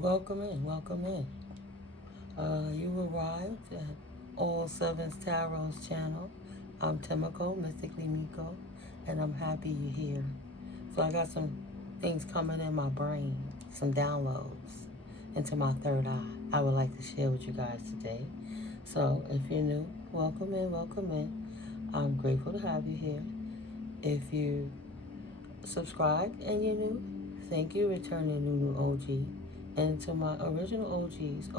Welcome in, welcome in. You arrived at All Sevens Tarot's channel. I'm Timiko, Mystically Miko, and I'm happy you're here. So I got some things coming in my brain, some downloads into my third eye I would like to share with you guys today. So if you're new, welcome in, welcome in. I'm grateful to have you here. If you subscribed and you're new, thank you, returning new OG. And to my original OGs,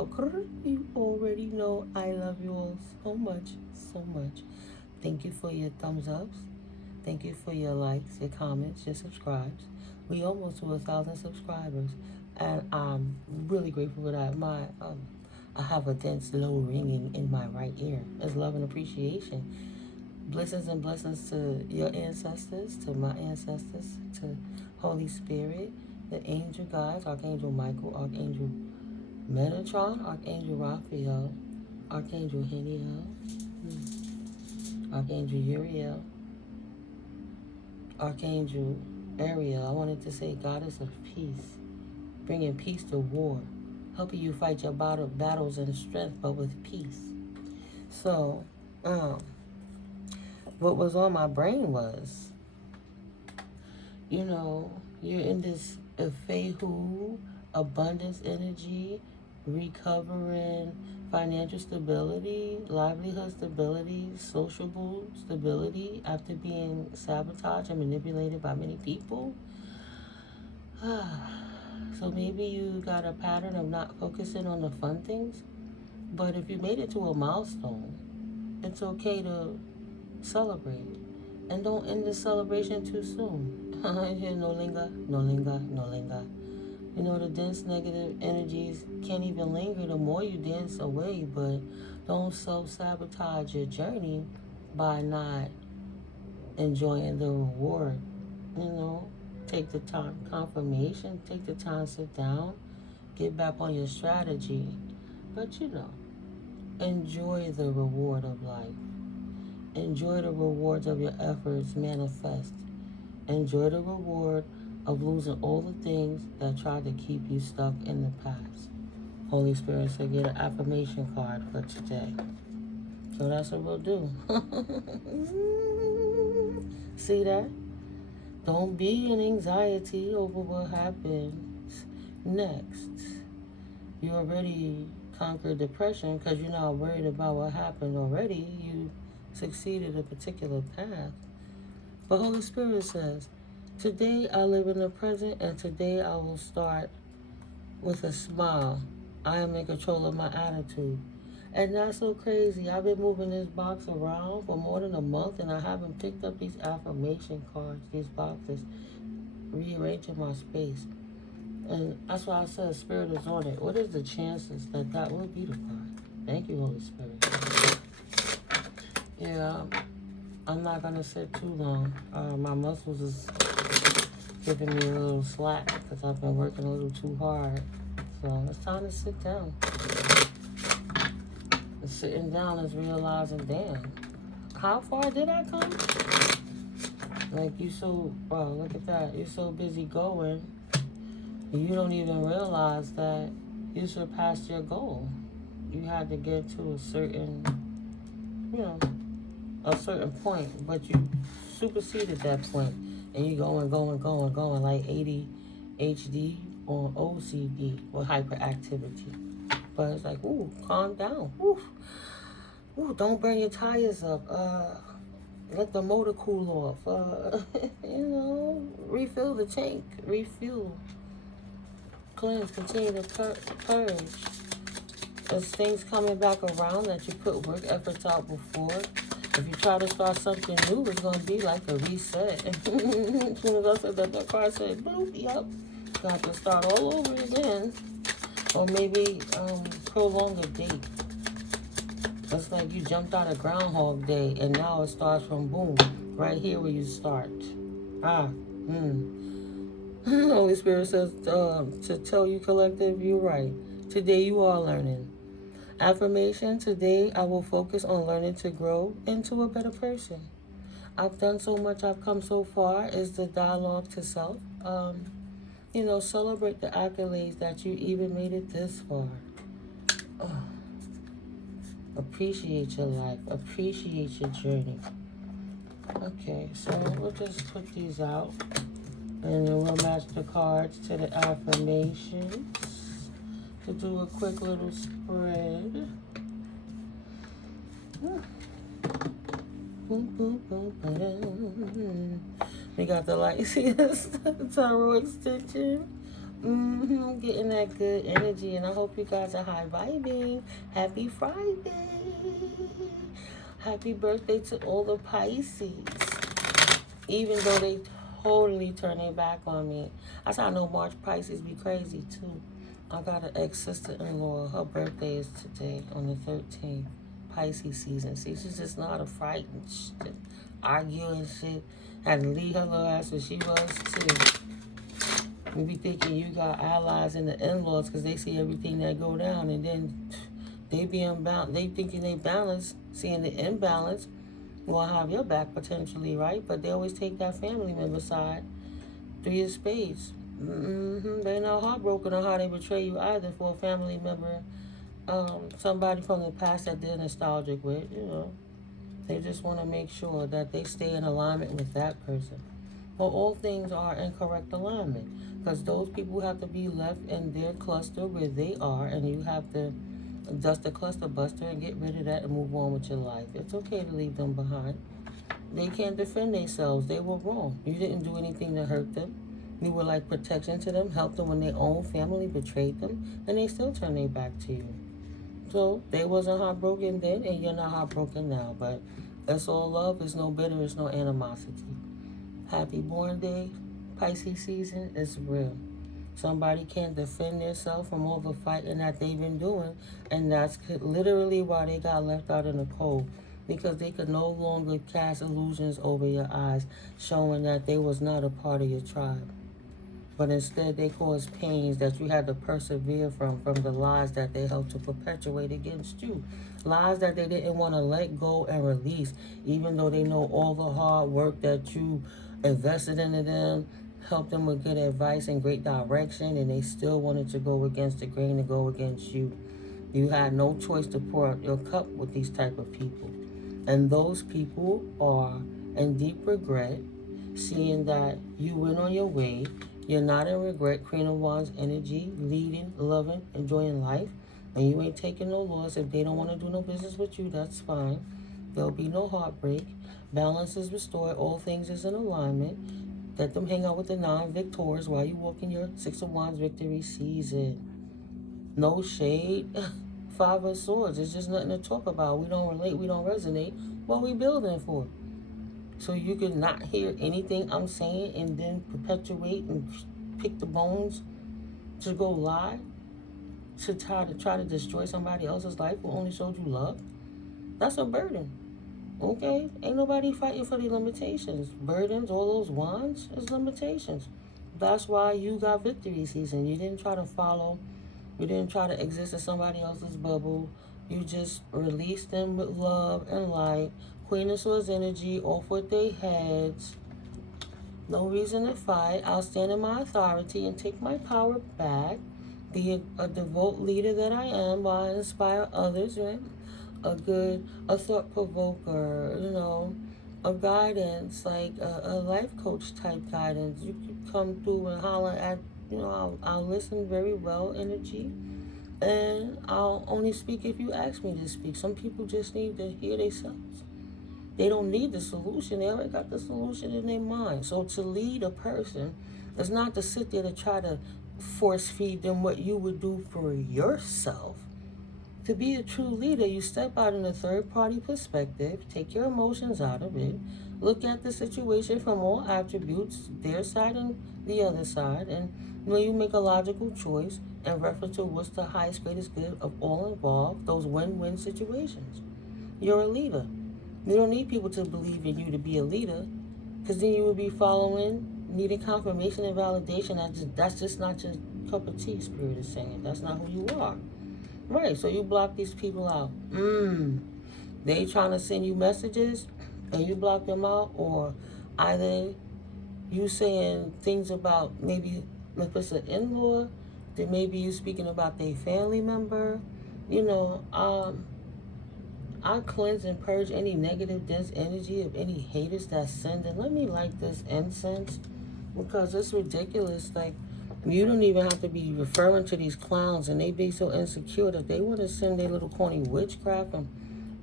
you already know I love you all so much, so much. Thank you for your thumbs ups. Thank you for your likes, your comments, your subscribes. We almost to 1,000 subscribers, and I'm really grateful for that. I have a dense, low ringing in my right ear. It's love and appreciation. Blessings and blessings to your ancestors, to my ancestors, to Holy Spirit, the angel guides, Archangel Michael, Archangel Metatron, Archangel Raphael, Archangel Heniel, Archangel Uriel, Archangel Ariel. I wanted to say Goddess of Peace, bringing peace to war, helping you fight your battles in strength, but with peace. So, what was on my brain was, you're in this Fehu abundance energy, recovering financial stability, livelihood stability, sociable stability after being sabotaged and manipulated by many people. So maybe you got a pattern of not focusing on the fun things, but if you made it to a milestone, it's okay to celebrate. And don't end the celebration too soon. No linger, no linger, no linger. The dense negative energies can't even linger the more you dance away, but don't self-sabotage your journey by not enjoying the reward. Take the time, confirmation, take the time, sit down, get back on your strategy. But enjoy the reward of life. Enjoy the rewards of your efforts manifest. Enjoy the reward of losing all the things that try to keep you stuck in the past. Holy Spirit said get an affirmation card for today. So that's what we'll do. See that? Don't be in anxiety over what happens next. You already conquered depression because you're not worried about what happened already. You succeeded a particular path. But Holy Spirit says, today I live in the present, and today I will start with a smile. I am in control of my attitude. And that's so crazy. I've been moving this box around for more than a month, and I haven't picked up these affirmation cards, these boxes, rearranging my space. And that's why I said Spirit is on it. What is the chances that that will be the card? Thank you, Holy Spirit. Yeah, I'm not going to sit too long. My muscles is giving me a little slack because I've been working a little too hard. So it's time to sit down. And sitting down is realizing, damn, how far did I come? Like look at that. You're so busy going, you don't even realize that you surpassed your goal. You had to get to a certain point, but you superseded that point, and you going like ADHD or OCD or hyperactivity. But it's like, ooh, calm down. Ooh, don't burn your tires up. Let the motor cool off. Refill the tank. Refuel. Cleanse. Continue to purge. There's things coming back around that you put work efforts out before. If you try to start something new, it's going to be like a reset. As soon as I said that, the car said, boop, yep. Got to start all over again. Or maybe prolong a date. It's like you jumped out of Groundhog Day, and now it starts from boom, right here where you start. Holy Spirit says to tell you, collective, you're right. Today you are learning. Affirmation, today I will focus on learning to grow into a better person. I've done so much, I've come so far, is the dialogue to self. celebrate the accolades that you even made it this far. Oh, appreciate your life. Appreciate your journey. Okay, so we'll just put these out. And then we'll match the cards to the affirmations to do a quick little spread. We got the light. See this tarot extension? Getting that good energy, and I hope you guys are high vibing. Happy Friday. Happy birthday to all the Pisces. Even though they totally turn their back on me. I know March Pisces be crazy too. I got an ex-sister-in-law. Her birthday is today on the 13th. Pisces season. See, she's just not a fright and shit, argue and shit. Had to leave her little ass where she was too. We be thinking you got allies in the in-laws because they see everything that go down, and then they be unbalanced. They thinking they balance, seeing the imbalance. Will have your back potentially, right? But they always take that family member side. 3 of spades. They're not heartbroken on how they betray you either for a family member, somebody from the past that they're nostalgic with. They just want to make sure that they stay in alignment with that person. Well, all things are in correct alignment because those people have to be left in their cluster where they are, and you have to dust the cluster buster and get rid of that and move on with your life. It's okay to leave them behind. They can't defend themselves. They were wrong. You didn't do anything to hurt them. You were like protection to them, helped them when their own family betrayed them, and they still turn their back to you. So they wasn't heartbroken then, and you're not heartbroken now. But it's all love. It's no bitter. It's no animosity. Happy born day, Pisces season. It's real. Somebody can't defend themselves from all the fighting that they've been doing, and that's literally why they got left out in the cold, because they could no longer cast illusions over your eyes, showing that they was not a part of your tribe. But instead, they caused pains that you had to persevere from the lies that they helped to perpetuate against you. Lies that they didn't want to let go and release, even though they know all the hard work that you invested into them, helped them with good advice and great direction, and they still wanted to go against the grain and go against you. You had no choice to pour out your cup with these type of people. And those people are in deep regret, seeing that you went on your way. You're not in regret. Queen of Wands energy, leading, loving, enjoying life. And you ain't taking no loss. If they don't want to do no business with you, that's fine. There'll be no heartbreak. Balance is restored. All things is in alignment. Let them hang out with the non-victors while you walk in your 6 of Wands victory season. No shade. 5 of Swords. It's just nothing to talk about. We don't relate. We don't resonate. What we building for? So you can not hear anything I'm saying and then perpetuate and pick the bones to go lie to try to destroy somebody else's life who only showed you love? That's a burden. Okay? Ain't nobody fighting for the limitations. Burdens, all those wands, is limitations. That's why you got victory season. You didn't try to follow. You didn't try to exist in somebody else's bubble. You just released them with love and light. Queen of Swords energy, off with their heads. No reason to fight. I'll stand in my authority and take my power back. Be a devout leader that I am while I inspire others, right? A thought provoker, a guidance, like a life coach type guidance. You could come through and holler at, I'll listen very well, energy. And I'll only speak if you ask me to speak. Some people just need to hear themselves. They don't need the solution. They already got the solution in their mind. So to lead a person is not to sit there to try to force feed them what you would do for yourself. To be a true leader, you step out in a third-party perspective, take your emotions out of it, look at the situation from all attributes, their side and the other side, and when you make a logical choice in reference to what's the highest, greatest good of all involved, those win-win situations. You're a leader. You don't need people to believe in you to be a leader, because then you would be following, needing confirmation and validation. That's just not your cup of tea, Spirit is saying. That's not who you are. Right, so you block these people out. They trying to send you messages and you block them out, or either you saying things about maybe If it's an in-law, then maybe you speaking about their family member. You know, I cleanse and purge any negative, dense energy of any haters that send. And let me light this incense because it's ridiculous. Like, you don't even have to be referring to these clowns, and they be so insecure that they want to send their little corny witchcraft. And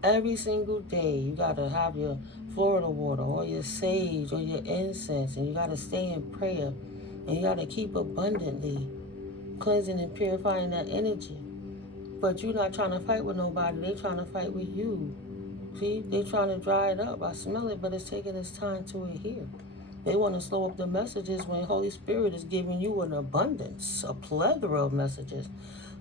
every single day, you got to have your Florida water or your sage or your incense, and you got to stay in prayer, and you got to keep abundantly cleansing and purifying that energy. But you're not trying to fight with nobody. They're trying to fight with you. See, they're trying to dry it up. I smell it, but it's taking its time to adhere. They want to slow up the messages when Holy Spirit is giving you an abundance, a plethora of messages.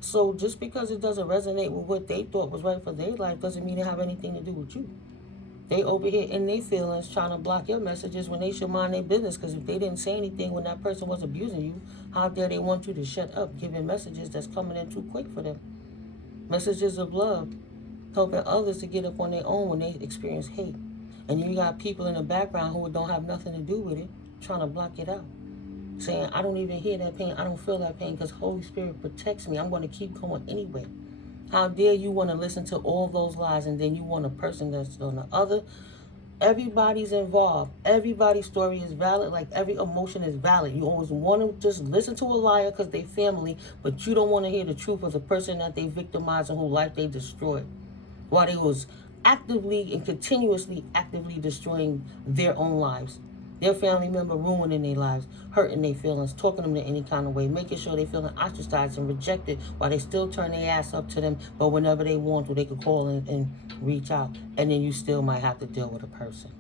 So just because it doesn't resonate with what they thought was right for their life doesn't mean it have anything to do with you. They over here in their feelings trying to block your messages when they should mind their business, because if they didn't say anything when that person was abusing you, how dare they want you to shut up, giving messages that's coming in too quick for them. Messages of love, helping others to get up on their own when they experience hate. And you got people in the background who don't have nothing to do with it, trying to block it out. Saying, I don't even hear that pain, I don't feel that pain because Holy Spirit protects me. I'm going to keep going anyway. How dare you want to listen to all those lies and then you want a person that's on the other? Everybody's involved. Everybody's story is valid. Like every emotion is valid. You always want to just listen to a liar because they family, but you don't want to hear the truth of the person that they victimized and whose life they destroyed, while they was actively and continuously actively destroying their own lives. Their family member ruining their lives, hurting their feelings, talking them in any kind of way, making sure they feeling ostracized and rejected while they still turn their ass up to them, but whenever they want to, they could call and reach out. And then you still might have to deal with a person.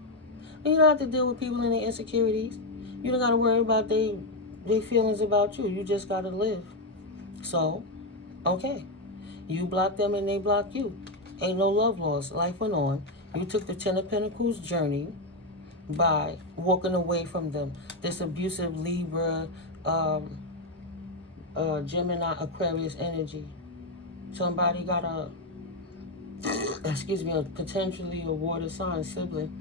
And you don't have to deal with people and their insecurities. You don't got to worry about their feelings about you. You just got to live. So, okay. You block them and they block you. Ain't no love lost. Life went on. You took the Ten of Pentacles journey by walking away from them. This abusive Libra, Gemini, Aquarius energy. Somebody got a potentially a water sign sibling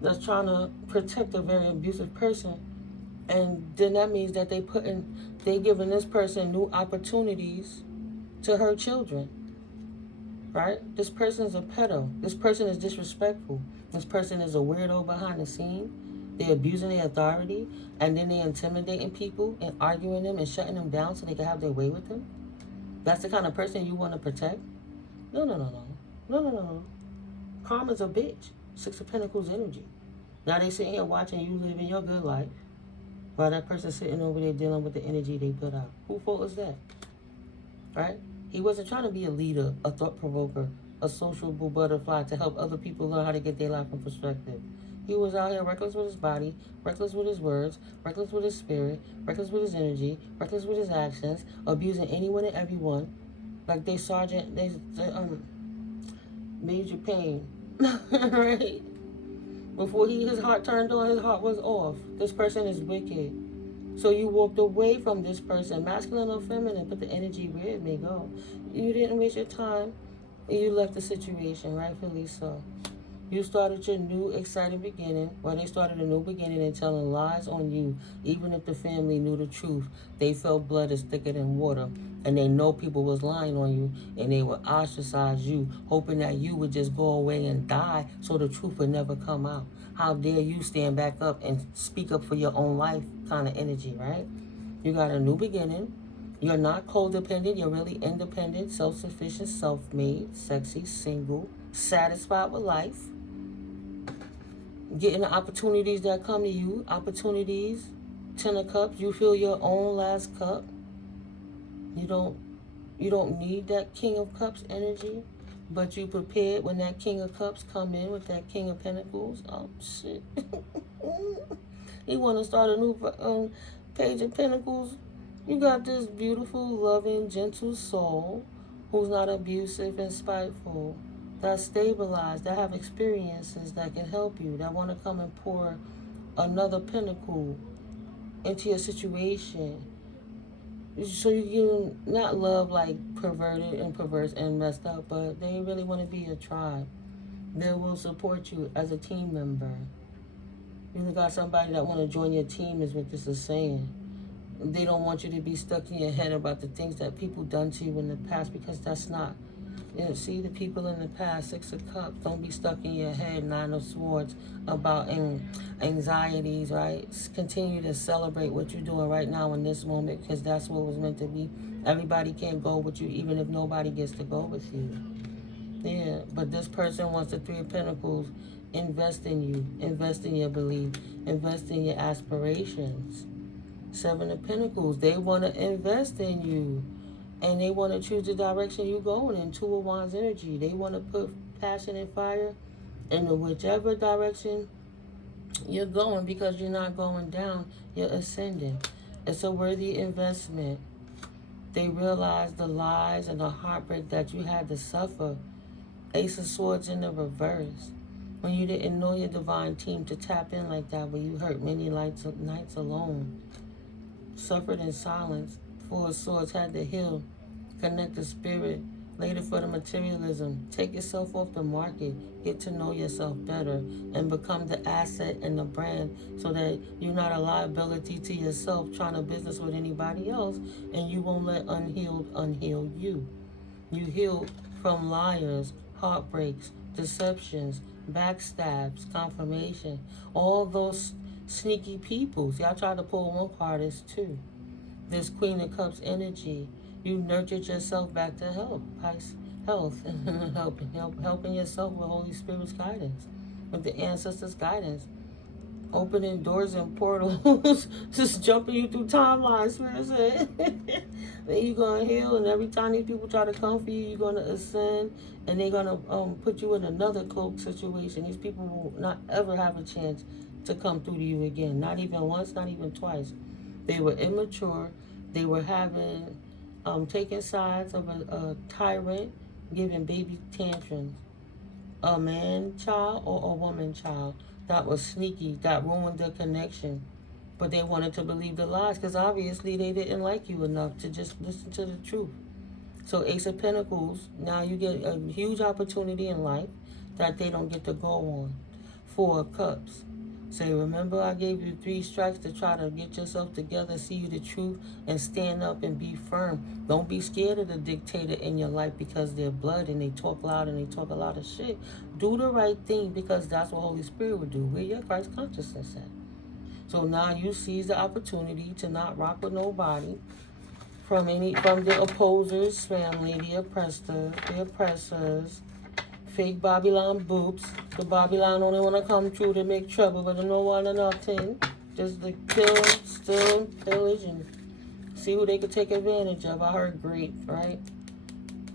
that's trying to protect a very abusive person. And then that means that they giving this person new opportunities to hurt children. Right? This person is a pedo. This person is disrespectful. This person is a weirdo behind the scene. They're abusing their authority, and then they're intimidating people and arguing them and shutting them down so they can have their way with them. That's the kind of person you want to protect? No. Karma's a bitch. Six of Pentacles energy. Now they sitting here watching you living your good life while that person's sitting over there dealing with the energy they put out. Who fault is that? Right? He wasn't trying to be a leader, a thought provoker, a sociable butterfly to help other people learn how to get their life in perspective. He was out here reckless with his body, reckless with his words, reckless with his spirit, reckless with his energy, reckless with his actions, abusing anyone and everyone. Like they Major Pain. Right? Before his heart turned on, his heart was off. This person is wicked. So you walked away from this person, masculine or feminine, but the energy where it may go. You didn't waste your time. You left the situation, rightfully so. You started your new exciting beginning, or they started a new beginning and telling lies on you. Even if the family knew the truth, they felt blood is thicker than water, and they know people was lying on you, and they would ostracize you, hoping that you would just go away and die so the truth would never come out. How dare you stand back up and speak up for your own life kind of energy, right? You got a new beginning. You're not codependent. You're really independent, self-sufficient, self-made, sexy, single, satisfied with life. Getting the opportunities that come to you. Opportunities. Ten of Cups. You fill your own last cup. You don't need that King of Cups energy. But you prepared when that King of Cups come in with that King of Pentacles. Oh, shit. You want to start a new Page of Pentacles. You got this beautiful, loving, gentle soul who's not abusive and spiteful, that's stabilized, that have experiences that can help you, that want to come and pour another pentacle into your situation. So you can not love like perverted and perverse and messed up, but they really want to be a tribe. They will support you as a team member. You got somebody that want to join your team is what this is saying. They don't want you to be stuck in your head about the things that people done to you in the past, because that's not. You know, see, the people in the past, Six of Cups, don't be stuck in your head, Nine of Swords, about anxieties, right? Continue to celebrate what you're doing right now in this moment, because that's what was meant to be. Everybody can't go with you, even if nobody gets to go with you. Yeah, but this person wants the Three of Pentacles. Invest in you. Invest in your belief. Invest in your aspirations. Seven of Pentacles. They want to invest in you. And they want to choose the direction you're going in. Two of Wands energy. They want to put passion and fire into whichever direction you're going, because you're not going down. You're ascending. It's a worthy investment. They realize the lies and the heartbreak that you had to suffer. Ace of Swords in the reverse. When you didn't know your divine team to tap in like that, when you hurt many nights alone. Suffered in silence. Four of Swords had to heal. Connect the spirit. Later for the materialism. Take yourself off the market. Get to know yourself better. And become the asset and the brand, so that you're not a liability to yourself trying to business with anybody else. And you won't let unhealed unheal you. You heal from liars, heartbreaks, deceptions, backstabs, confirmation. All those sneaky peoples. Y'all try to pull one card as two. This Queen of Cups energy. You nurtured yourself back to health, helping yourself with Holy Spirit's guidance, with the ancestors' guidance, opening doors and portals, just jumping you through timelines, Spirit said. Then you're gonna heal, and every time these people try to come for you, you're gonna ascend, and they're gonna put you in another cloak situation. These people will not ever have a chance to come through to you again, not even once, not even twice. They were immature. They were having taking sides of a tyrant, giving baby tantrums. A man child or a woman child that was sneaky, that ruined their connection. But they wanted to believe the lies, because obviously they didn't like you enough to just listen to the truth. So Ace of Pentacles, now you get a huge opportunity in life that they don't get to go on. Four of Cups. Say, remember I gave you 3 strikes to try to get yourself together, see you the truth, and stand up and be firm. Don't be scared of the dictator in your life, because they're blood and they talk loud and they talk a lot of shit. Do the right thing, because that's what Holy Spirit would do. Where your Christ consciousness at? So now you seize the opportunity to not rock with nobody from the opposers' family, the oppressors, fake Babylon boobs. The Babylon only want to come through to make trouble, but they don't want nothing. Just to kill, steal, pillage, and see who they could take advantage of. I heard great, right?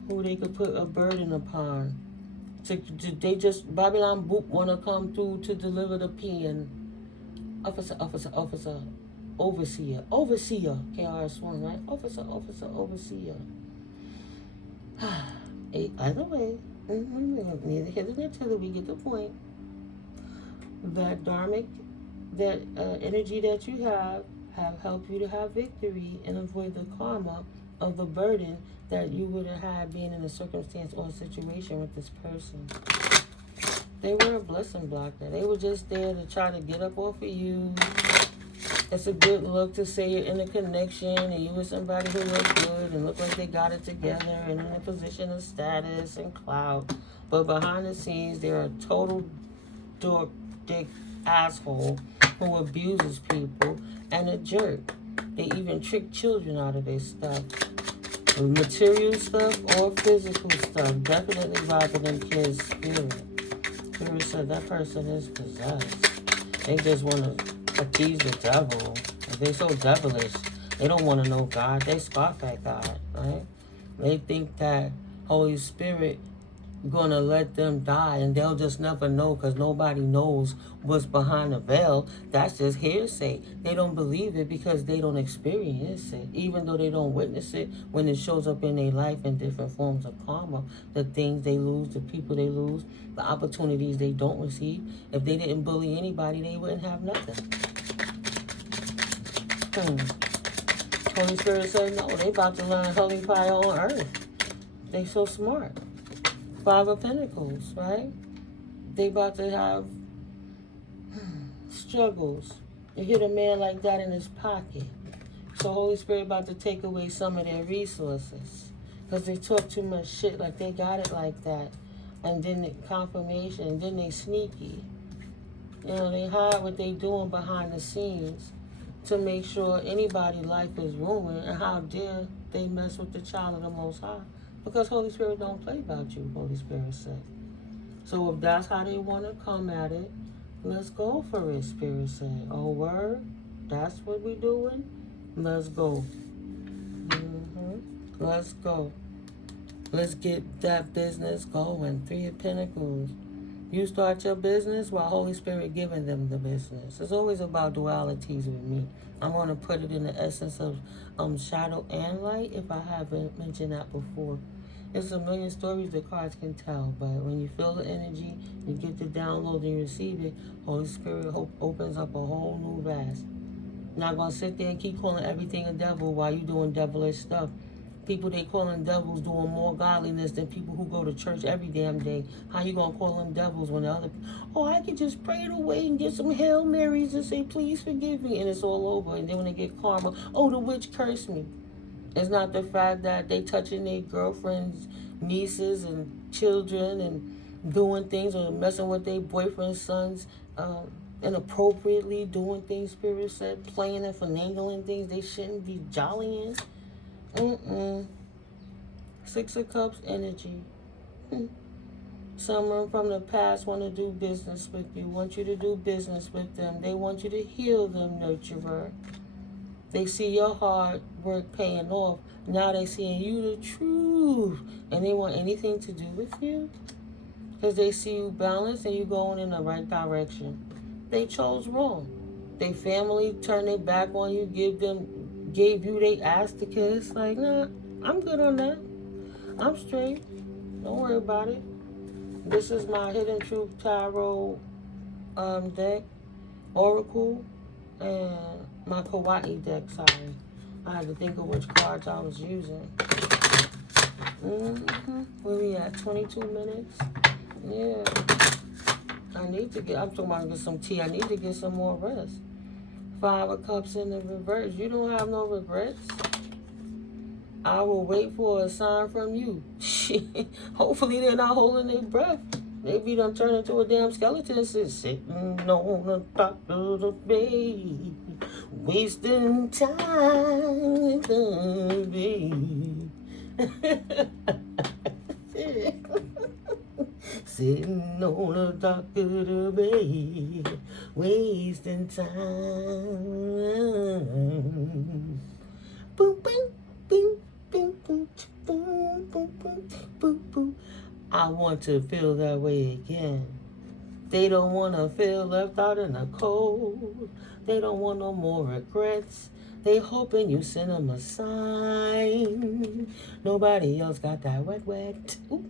Who they could put a burden upon. Babylon boop want to come through to deliver the pen. Officer, overseer, KRS-One, right? Officer, overseer. Either way, neither here nor there, we get the point. That dharmic, that energy that you have helped you to have victory and avoid the karma of the burden that you would have had being in a circumstance or a situation with this person. They were a blessing blocker. They were just there to try to get up off of you. It's a good look to say you're in a connection and you with somebody who looks good and look like they got it together and in a position of status and clout. But behind the scenes, they're a total dork, dick, asshole who abuses people and a jerk. They even trick children out of their stuff. Material stuff or physical stuff. Definitely robbing them kids' spirit. Spirit said that person is possessed. They just want to appease the devil. They're so devilish. They don't want to know God. They scoff at God, right? They think that Holy Spirit gonna let them die and they'll just never know, because nobody knows what's behind the veil. That's just hearsay. They don't believe it because they don't experience it, even though they don't witness it when it shows up in their life in different forms of karma. The things they lose, the people they lose, the opportunities they don't receive. If they didn't bully anybody, they wouldn't have nothing. Holy Spirit said no, they about to learn holy pie on earth. They so smart. 5 of Pentacles, right? They about to have struggles. You hit a man like that in his pocket. So Holy Spirit about to take away some of their resources. Because they talk too much shit like they got it like that. And then the confirmation, and then they sneaky. You know, they hide what they doing behind the scenes to make sure anybody's life is ruined. And how dare they mess with the child of the Most High. Because Holy Spirit don't play about you, Holy Spirit said. So if that's how they want to come at it, let's go for it, Spirit said. Oh, word? That's what we doing? Let's go. Let's go. Let's get that business going. 3 of Pentacles. You start your business while Holy Spirit giving them the business. It's always about dualities with me. I'm going to put it in the essence of shadow and light if I haven't mentioned that before. There's a million stories the cards can tell, but when you feel the energy, you get the download and you receive it, Holy Spirit opens up a whole new vast. Not going to sit there and keep calling everything a devil while you doing devilish stuff. People they calling devils doing more godliness than people who go to church every damn day. How you going to call them devils when the other... Oh, I could just pray it away and get some Hail Marys and say, please forgive me, and it's all over. And then when they get karma, oh, the witch cursed me. It's not the fact that they touching their girlfriends, nieces, and children and doing things or messing with their boyfriend's sons inappropriately, doing things, Spirit said, playing and finagling things they shouldn't be jollying. 6 of Cups energy. Someone from the past want to do business with you, want you to do business with them. They want you to heal them, nurturer. They see your hard work paying off. Now they seeing you the truth. And they want anything to do with you. Because they see you balanced and you going in the right direction. They chose wrong. They family turned their back on you, gave you they ass to kiss. Like, nah, I'm good on that. I'm straight. Don't worry about it. This is my Hidden Truth Tarot deck, Oracle, and my Kawaii deck, sorry. I had to think of which cards I was using. Where we at? 22 minutes? Yeah. I'm talking about get some tea. I need to get some more rest. 5 of Cups in the reverse. You don't have no regrets. I will wait for a sign from you. Hopefully they're not holding their breath. Maybe done turn into a damn skeleton sitting on the top of the bed, wasting time, baby. Sitting on the top of the bed, wasting time. Boom, boom, boom, boom, boom, boom, boom, boom, boom, boom. I want to feel that way again. They don't want to feel left out in the cold. They don't want no more regrets. They hoping you send them a sign. Nobody else got that wet. Ooh.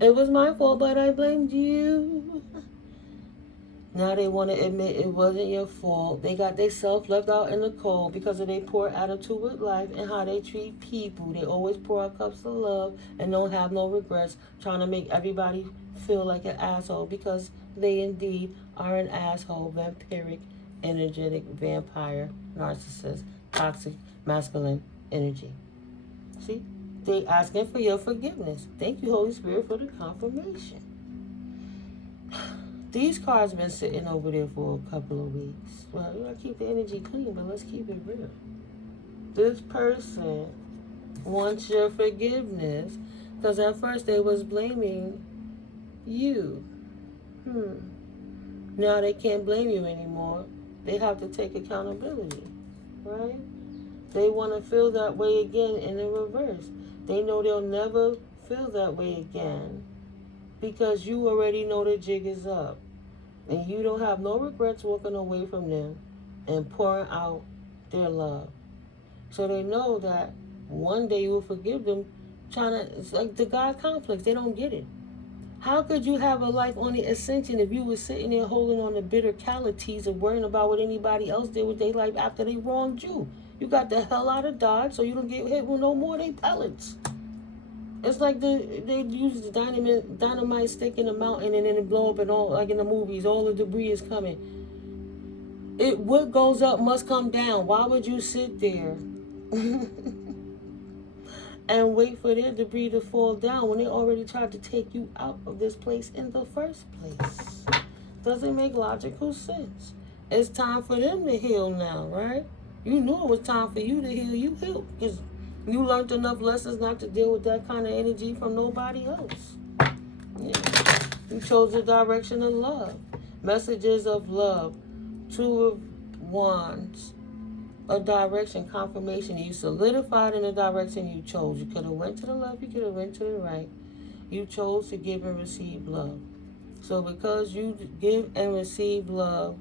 It was my fault, but I blamed you. Now they want to admit it wasn't your fault. They got themselves left out in the cold because of their poor attitude with life and how they treat people. They always pour out cups of love and don't have no regrets, trying to make everybody feel like an asshole because they indeed are an asshole, vampiric, energetic, vampire, narcissist, toxic, masculine energy. See? They asking for your forgiveness. Thank you, Holy Spirit, for the confirmation. These cards been sitting over there for a couple of weeks. Well, you gotta keep the energy clean, but let's keep it real. This person wants your forgiveness because at first they was blaming you. Now they can't blame you anymore. They have to take accountability, right? They want to feel that way again in the reverse. They know they'll never feel that way again because you already know the jig is up. And you don't have no regrets walking away from them and pouring out their love. So they know that one day you will forgive them. It's like the God complex. They don't get it. How could you have a life on the ascension if you were sitting there holding on the bittercalities of worrying about what anybody else did with their life after they wronged you? You got the hell out of Dodge so you don't get hit with no more of they pellets. It's like they use the dynamite stick in the mountain and then it blow up and all, like in the movies, all the debris is coming. What goes up must come down. Why would you sit there and wait for their debris to fall down when they already tried to take you out of this place in the first place? Doesn't make logical sense. It's time for them to heal now, right? You knew it was time for you to heal. You healed because you learned enough lessons not to deal with that kind of energy from nobody else. Yeah. You chose the direction of love. Messages of love. Two of Wands. A direction, confirmation. You solidified in the direction you chose. You could have went to the left. You could have went to the right. You chose to give and receive love. So because you give and receive love,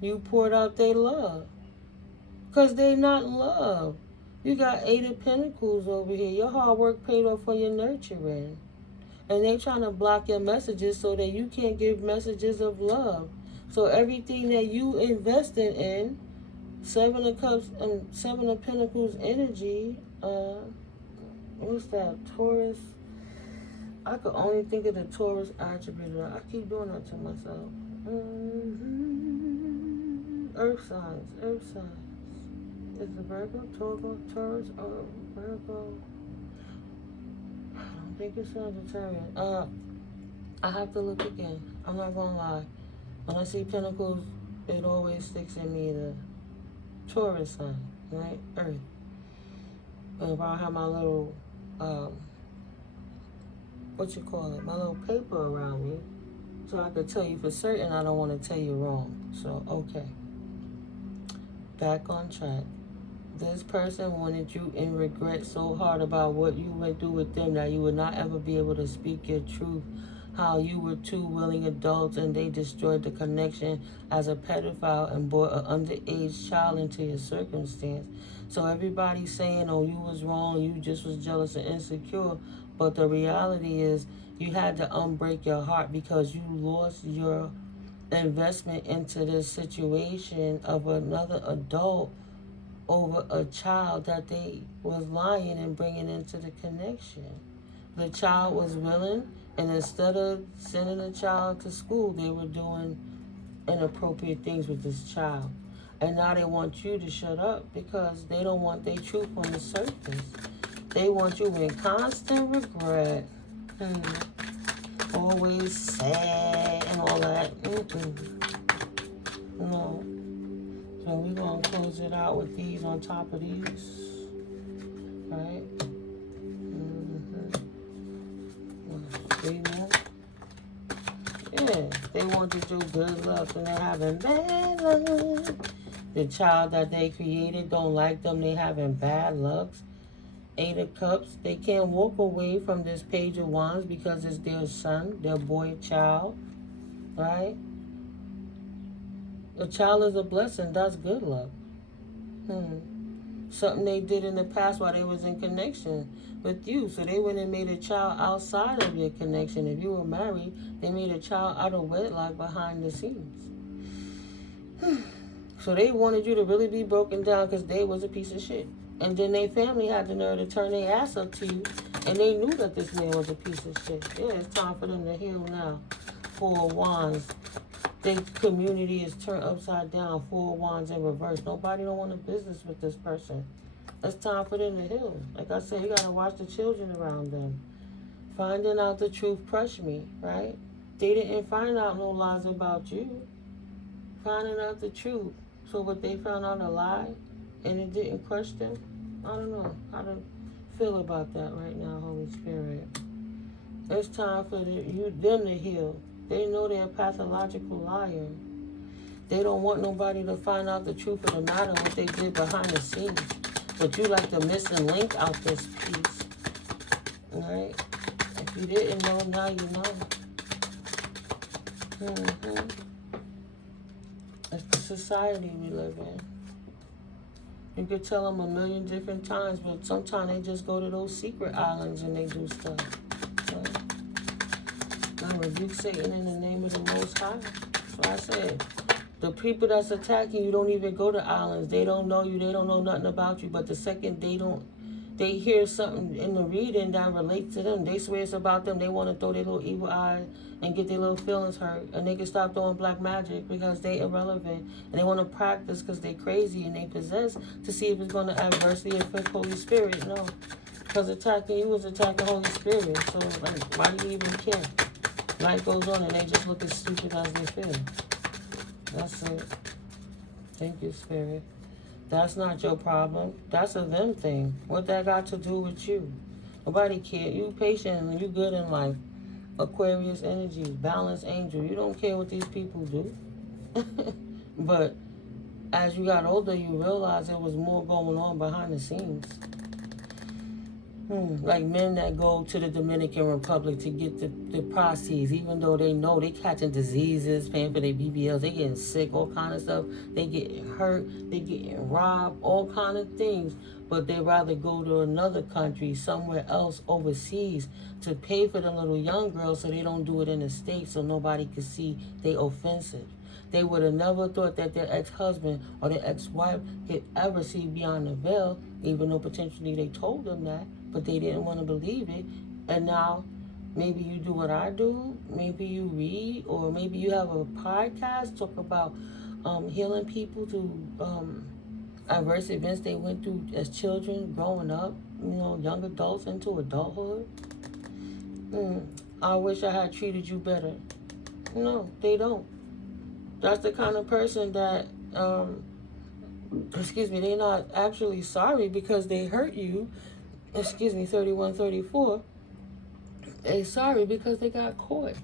you poured out their love. Because they not love. You got 8 of Pentacles over here. Your hard work paid off for your nurturing. And they trying to block your messages so that you can't give messages of love. So everything that you invested in, 7 of Cups and 7 of Pentacles energy, what's that, Taurus? I could only think of the Taurus attribute. I keep doing that to myself. Earth signs. Is it Virgo, Taurus, or Virgo? I don't think it's Sagittarius. I have to look again. I'm not gonna lie. When I see Pentacles, it always sticks in me the Taurus sign, right? Earth. But if I have my little, my little paper around me, so I could tell you for certain. I don't want to tell you wrong. So, okay. Back on track. This person wanted you in regret so hard about what you went through with them that you would not ever be able to speak your truth. How you were 2 willing adults and they destroyed the connection as a pedophile and brought an underage child into your circumstance. So everybody's saying, oh, you was wrong, you just was jealous and insecure. But the reality is you had to unbreak your heart because you lost your investment into this situation of another adult over a child that they was lying and bringing into the connection. The child was willing, and instead of sending the child to school, they were doing inappropriate things with this child. And now they want you to shut up because they don't want their truth on the surface. They want you in constant regret. Always sad and all that. No. So we're going to close it out with these on top of these. Right? See that? Yeah. They want to do good luck and they're having bad luck. The child that they created don't like them. They having bad lucks. 8 of Cups. They can't walk away from this Page of Wands because it's their son, their boy child. Right? A child is a blessing. That's good luck. Something they did in the past while they was in connection with you. So they went and made a child outside of your connection. If you were married, they made a child out of wedlock behind the scenes. So they wanted you to really be broken down because they was a piece of shit. And then their family had the nerve to turn their ass up to you. And they knew that this man was a piece of shit. Yeah, it's time for them to heal now. 4 of Wands. Their community is turned upside down. 4 of Wands in reverse. Nobody don't want a business with this person. It's time for them to heal. Like I said, you got to watch the children around them. Finding out the truth crushed me, right? They didn't find out no lies about you. Finding out the truth. So what they found out a lie and it didn't crush them? I don't know how to feel about that right now, Holy Spirit. It's time for them to heal. They know they're a pathological liar. They don't want nobody to find out the truth of the matter, what they did behind the scenes. But you like the missing link out this piece. Alright? If you didn't know, now you know. It's the society we live in. You could tell them a million different times, but sometimes they just go to those secret islands and they do stuff. I rebuke Satan in the name of the Most High. That's what I said. The people that's attacking you don't even go to islands. They don't know you. They don't know nothing about you. But the second they don't they hear something in the reading that relates to them. They swear it's about them. They want to throw their little evil eye and get their little feelings hurt. And they can stop doing black magic because they irrelevant. And they want to practice because they crazy and they possess to see if it's going to adversely affect Holy Spirit. No. Because attacking you is attacking Holy Spirit. So, like, why do you even care? Life goes on and they just look as stupid as they feel. That's it. Thank you, Spirit. That's not your problem. That's a them thing. What that got to do with you? Nobody care. You patient and you good in life. Aquarius energy, balanced angel. You don't care what these people do. But as you got older, you realize there was more going on behind the scenes. Like men that go to the Dominican Republic to get the proceeds, even though they know they catching diseases, paying for their BBLs, they getting sick, all kind of stuff. They getting hurt, they getting robbed, all kind of things. But they rather go to another country, somewhere else overseas, to pay for them little young girls so they don't do it in the States so nobody can see they offensive. They would have never thought that their ex-husband or their ex-wife could ever see beyond the veil, even though potentially they told them that, but they didn't want to believe it. And now maybe you do what I do, maybe you read, or maybe you have a podcast talk about healing people through adverse events they went through as children, growing up, young adults into adulthood. I wish I had treated you better. No, they don't. That's the kind of person that, they're not actually sorry because they hurt you. 3134. They're sorry because they got caught.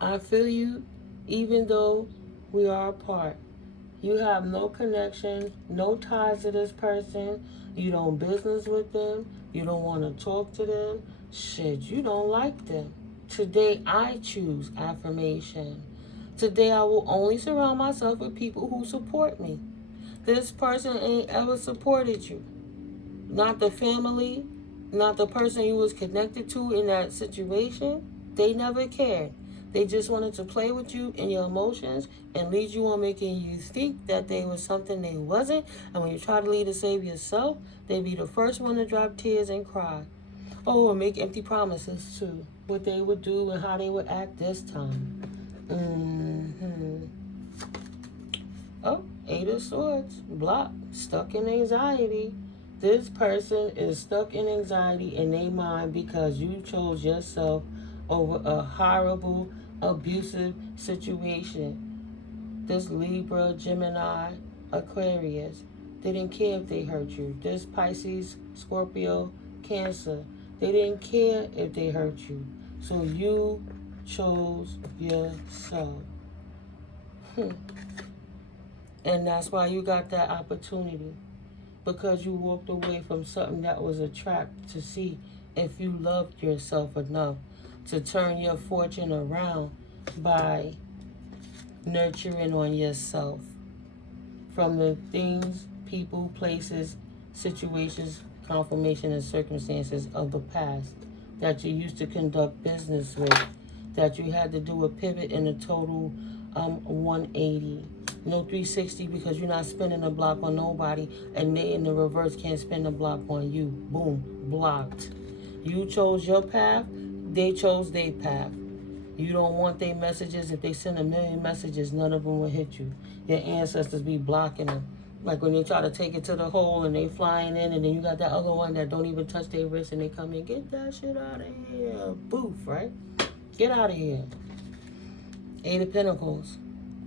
I feel you, even though we are apart. You have no connection, no ties to this person. You don't business with them. You don't want to talk to them. Shit, you don't like them. Today, I choose affirmation. Today, I will only surround myself with people who support me. This person ain't ever supported you. Not the family, not the person you was connected to in that situation. They never cared. They just wanted to play with you and your emotions and lead you on making you think that they were something they wasn't. And when you try to lead to save yourself, they be the first one to drop tears and cry. Oh, and make empty promises too. What they would do and how they would act this time. Oh, 8 of Swords. Block. Stuck in anxiety. This person is stuck in anxiety in their mind because you chose yourself over a horrible, abusive situation. This Libra, Gemini, Aquarius, they didn't care if they hurt you. This Pisces, Scorpio, Cancer, they didn't care if they hurt you. So you chose yourself. And that's why you got that opportunity. Because you walked away from something that was a trap to see if you loved yourself enough to turn your fortune around by nurturing on yourself from the things, people, places, situations, confirmation, and circumstances of the past that you used to conduct business with, that you had to do a pivot in a total 180. No 360 because you're not spinning a block on nobody, and they in the reverse can't spin a block on you. Boom, blocked. You chose your path, they chose their path. You don't want their messages. If they send a million messages, none of them will hit you. Your ancestors be blocking them. Like when they try to take it to the hole and they flying in, and then you got that other one that don't even touch their wrist and they come in, get that shit out of here. Boof, right? Get out of here. 8 of Pentacles.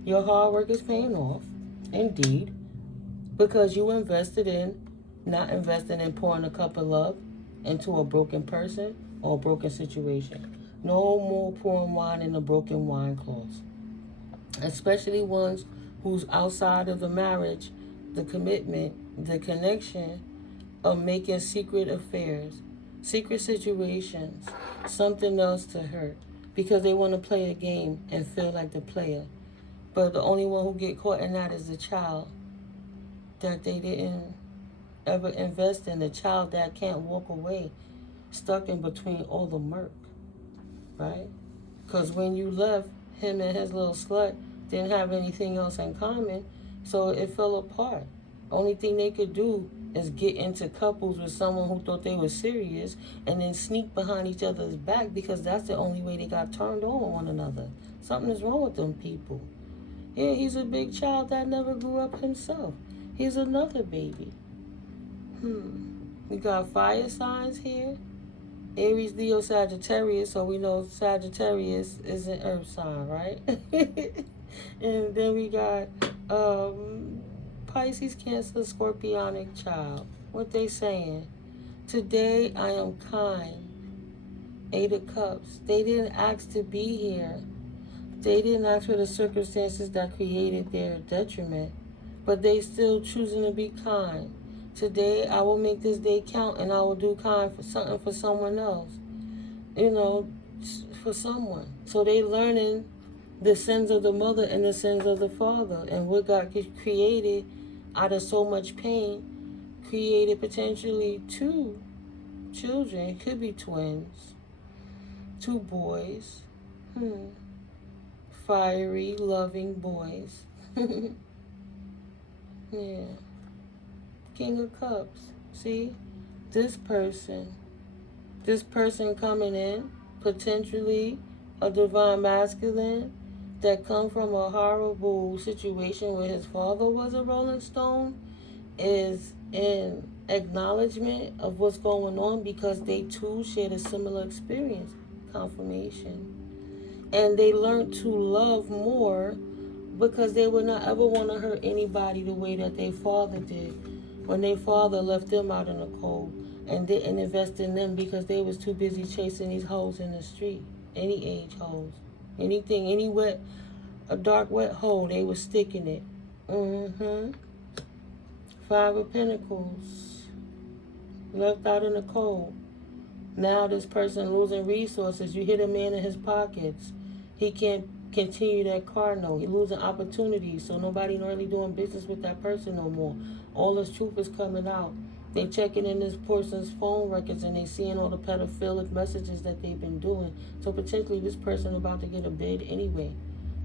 Your hard work is paying off, indeed, because you invested in, not investing in pouring a cup of love into a broken person or a broken situation. No more pouring wine in a broken wine closet, especially ones who's outside of the marriage, the commitment, the connection of making secret affairs, secret situations, something else to hurt, because they want to play a game and feel like the player. But the only one who get caught in that is the child that they didn't ever invest in, the child that can't walk away, stuck in between all the murk, right? Because when you left, him and his little slut didn't have anything else in common, so it fell apart. Only thing they could do is get into couples with someone who thought they were serious and then sneak behind each other's back because that's the only way they got turned on with one another. Something is wrong with them people. Yeah, he's a big child that never grew up himself. He's another baby. We got fire signs here. Aries, Leo, Sagittarius, so we know Sagittarius is an earth sign, right? And then we got Pisces, Cancer, Scorpionic child. What they saying? Today I am kind. 8 of Cups. They didn't ask to be here. They didn't ask for the circumstances that created their detriment, but they still choosing to be kind. Today I will make this day count, and I will do kind for something for someone else. You know, for someone. So they learning the sins of the mother and the sins of the father, and what got created out of so much pain, created potentially 2 children. It could be twins, 2 boys. Fiery, loving boys. Yeah. King of Cups. See? This person coming in, potentially a divine masculine that come from a horrible situation where his father was a Rolling Stone, is in acknowledgement of what's going on because they too shared a similar experience. Confirmation. And they learned to love more because they would not ever want to hurt anybody the way that their father did when their father left them out in the cold and didn't invest in them because they was too busy chasing these hoes in the street. Any age hoes. Anything, any wet, a dark wet hole, they was sticking it. 5 of Pentacles. Left out in the cold. Now this person losing resources. You hit a man in his pockets. He can't continue that car note. He losing opportunities, so nobody really doing business with that person no more. All this truth is coming out. They checking in this person's phone records and they seeing all the pedophilic messages that they've been doing. So potentially this person about to get a bid anyway.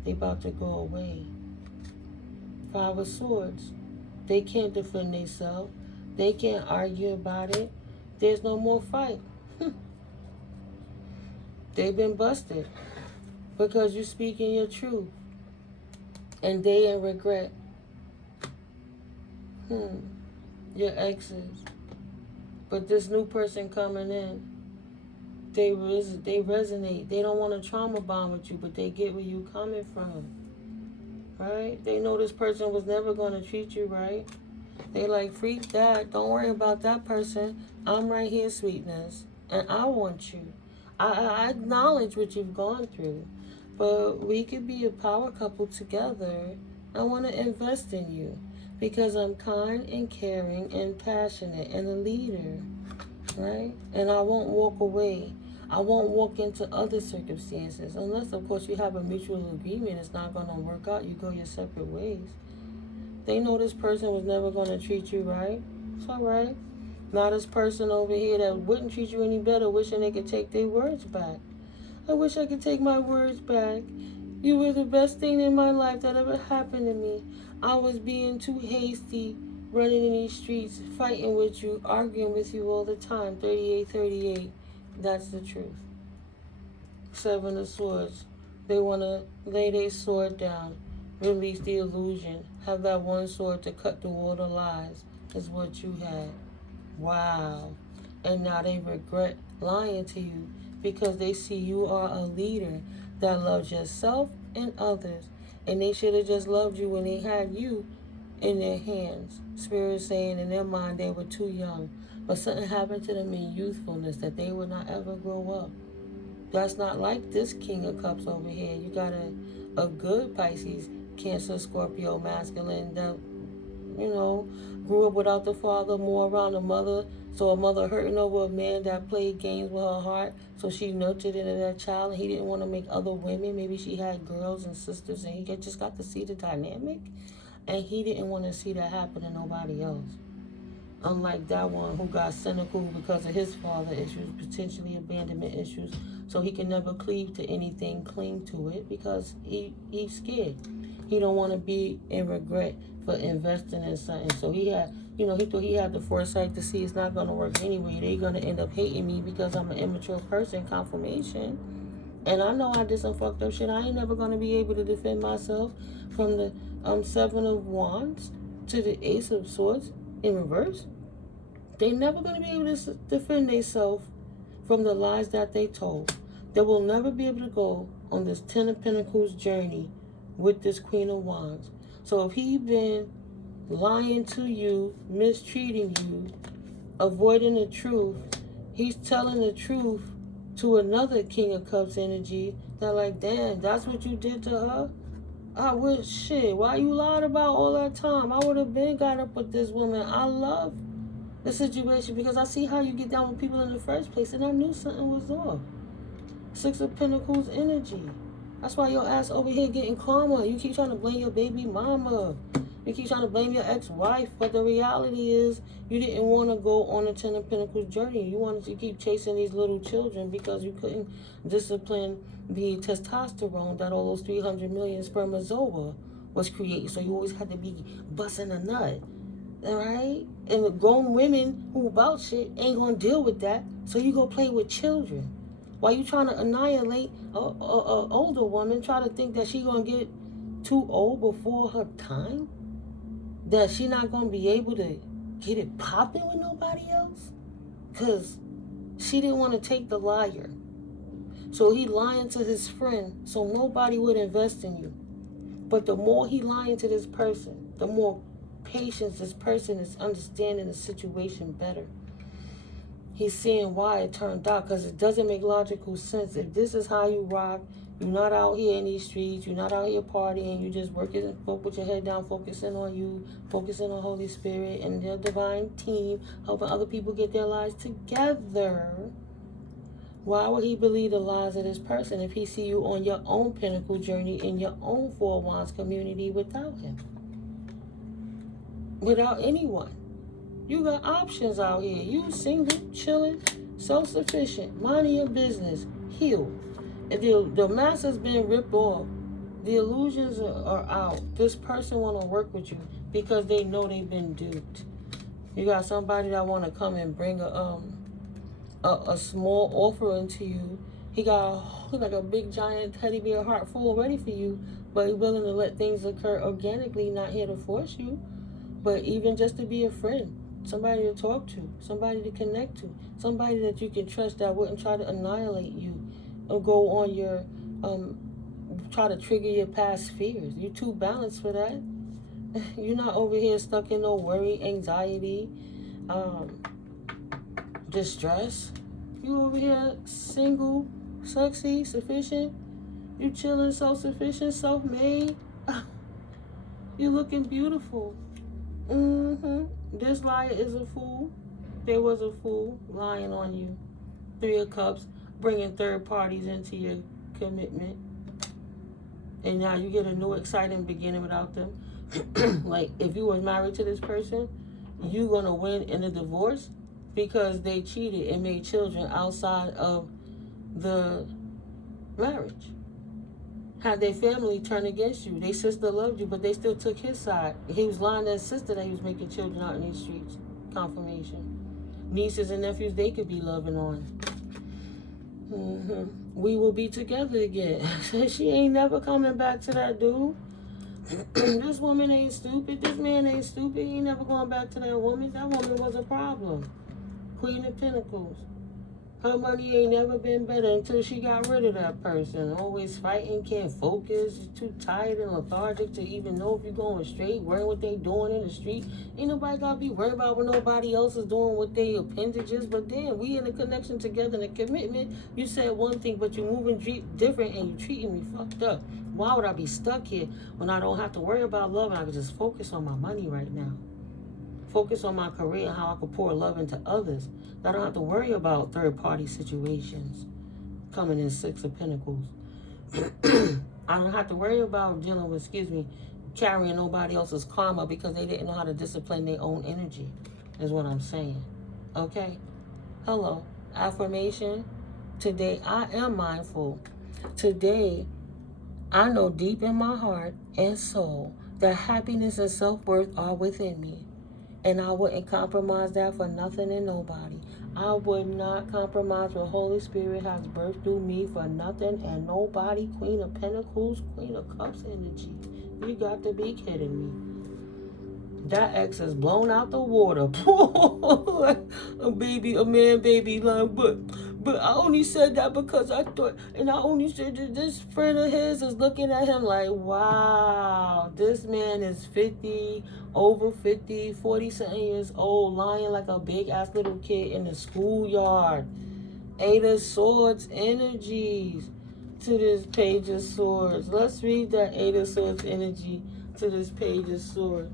They about to go away. 5 of Swords. They can't defend themselves. They can't argue about it. There's no more fight. They've been busted because you're speaking your truth, and they in regret. Your exes, but this new person coming in, they resonate. They don't want to trauma bond with you, but they get where you coming from, right? They know this person was never going to treat you right. They like, freak that. Don't worry about that person. I'm right here, sweetness, and I want you. I acknowledge what you've gone through, but we could be a power couple together. I want to invest in you because I'm kind and caring and passionate and a leader, right? And I won't walk away. I won't walk into other circumstances unless, of course, you have a mutual agreement. It's not going to work out. You go your separate ways. They know this person was never going to treat you right. It's all right. Now this person over here that wouldn't treat you any better, wishing they could take their words back. I wish I could take my words back. You were the best thing in my life that ever happened to me. I was being too hasty, running in these streets, fighting with you, arguing with you all the time. 3838. That's the truth. 7 of Swords. They want to lay their sword down, release the illusion, have that one sword to cut through all the lies, is what you had. Wow. And now they regret lying to you because they see you are a leader that loves yourself and others. And they should have just loved you when they had you in their hands. Spirit saying in their mind they were too young. But something happened to them in youthfulness that they would not ever grow up. That's not like this King of Cups over here. You got a good Pisces, Cancer, Scorpio, masculine that, you know, grew up without the father, more around the mother. So a mother hurting over a man that played games with her heart. So she nurtured into that child, and he didn't want to make other women. Maybe she had girls and sisters, and he just got to see the dynamic. And he didn't want to see that happen to nobody else. Unlike that one who got cynical because of his father issues, potentially abandonment issues. So he can never cleave to anything, cling to it, because he's scared. He don't want to be in regret for investing in something. So he had, he thought he had the foresight to see it's not going to work anyway. They're going to end up hating me because I'm an immature person, confirmation. And I know I did some fucked up shit. I ain't never going to be able to defend myself from the Seven of Wands to the Ace of Swords in reverse. They never going to be able to defend themselves from the lies that they told. They will never be able to go on this Ten of Pentacles journey with this Queen of Wands. So if he been lying to you, mistreating you, avoiding the truth, he's telling the truth to another King of Cups energy. They're like, damn, that's what you did to her? I wish, shit, why you lied about all that time? I would have been got up with this woman. I love the situation because I see how you get down with people in the first place, and I knew something was off. Six of Pentacles energy. That's why your ass over here getting karma. You keep trying to blame your baby mama. You keep trying to blame your ex-wife, but the reality is you didn't want to go on a Ten of Pentacles journey. You wanted to keep chasing these little children because you couldn't discipline the testosterone that all those 300 million spermatozoa was creating. So you always had to be busting a nut. All right? And the grown women who about shit ain't going to deal with that. So you go play with children. While you trying to annihilate a older woman, try to think that she going to get too old before her time? That she not going to be able to get it popping with nobody else? Because she didn't want to take the liar. So he lying to his friend so nobody would invest in you. But the more he lying to this person, the more patience this person is understanding the situation better. He's seeing why it turned out, because it doesn't make logical sense. If this is how you rock, you're not out here in these streets, you're not out here partying, you just working, with your head down, focusing on you, focusing on Holy Spirit and their divine team, helping other people get their lives together. Why would he believe the lies of this person if he see you on your own pinnacle journey in your own Four Wands community without him? Without anyone. You got options out here. You single, chilling, self-sufficient, minding your business, healed. If the mask has been ripped off, the illusions are out. This person want to work with you because they know they've been duped. You got somebody that want to come and bring a small offering to you. He got like a big giant teddy bear heart full ready for you, but he's willing to let things occur organically, not here to force you, but even just to be a friend. Somebody to talk to, somebody to connect to, somebody that you can trust that wouldn't try to annihilate you or go on your, try to trigger your past fears. You're too balanced for that. You're not over here stuck in no worry, anxiety, distress. You over here single, sexy, sufficient. You chilling, self-sufficient, self-made. You looking beautiful. This liar is a fool. There was a fool lying on you. Three of Cups, bringing third parties into your commitment. And now you get a new exciting beginning without them. Like, if you were married to this person, you're going to win in a divorce because they cheated and made children outside of the marriage. Had their family turn against you. Their sister loved you, but they still took his side. He was lying to his sister that he was making children out in these streets. Confirmation. Nieces and nephews, they could be loving on. We will be together again. She ain't never coming back to that dude. This woman ain't stupid. This man ain't stupid. He ain't never going back to that woman. That woman was a problem. Queen of Pentacles. Her money ain't never been better until she got rid of that person. Always fighting, can't focus, too tired and lethargic to even know if you're going straight, worrying what they doing in the street. Ain't nobody got to be worried about what nobody else is doing with their appendages. But then, we in a connection together, in a commitment. You said one thing, but you're moving different and you treating me fucked up. Why would I be stuck here when I don't have to worry about love and I can just focus on my money right now? Focus on my career and how I can pour love into others. I don't have to worry about third-party situations coming in Six of Pentacles. I don't have to worry about dealing with, carrying nobody else's karma because they didn't know how to discipline their own energy, is what I'm saying. Okay? Hello. Affirmation. Today, I am mindful. Today, I know deep in my heart and soul That happiness and self-worth are within me. And I wouldn't compromise that for nothing and nobody. I would not compromise what Holy Spirit has birthed through me for nothing and nobody. Queen of Pentacles, Queen of Cups energy. You got to be kidding me. That ex is blown out the water. A baby, a man baby, like, but I only said that because I thought, and I only said that this friend of his is looking at him like, wow, this man is 50, over 50, 40 something years old, lying like a big ass little kid in the schoolyard. Eight of Swords energies to this Page of Swords. Let's read that Eight of Swords energy to this Page of Swords.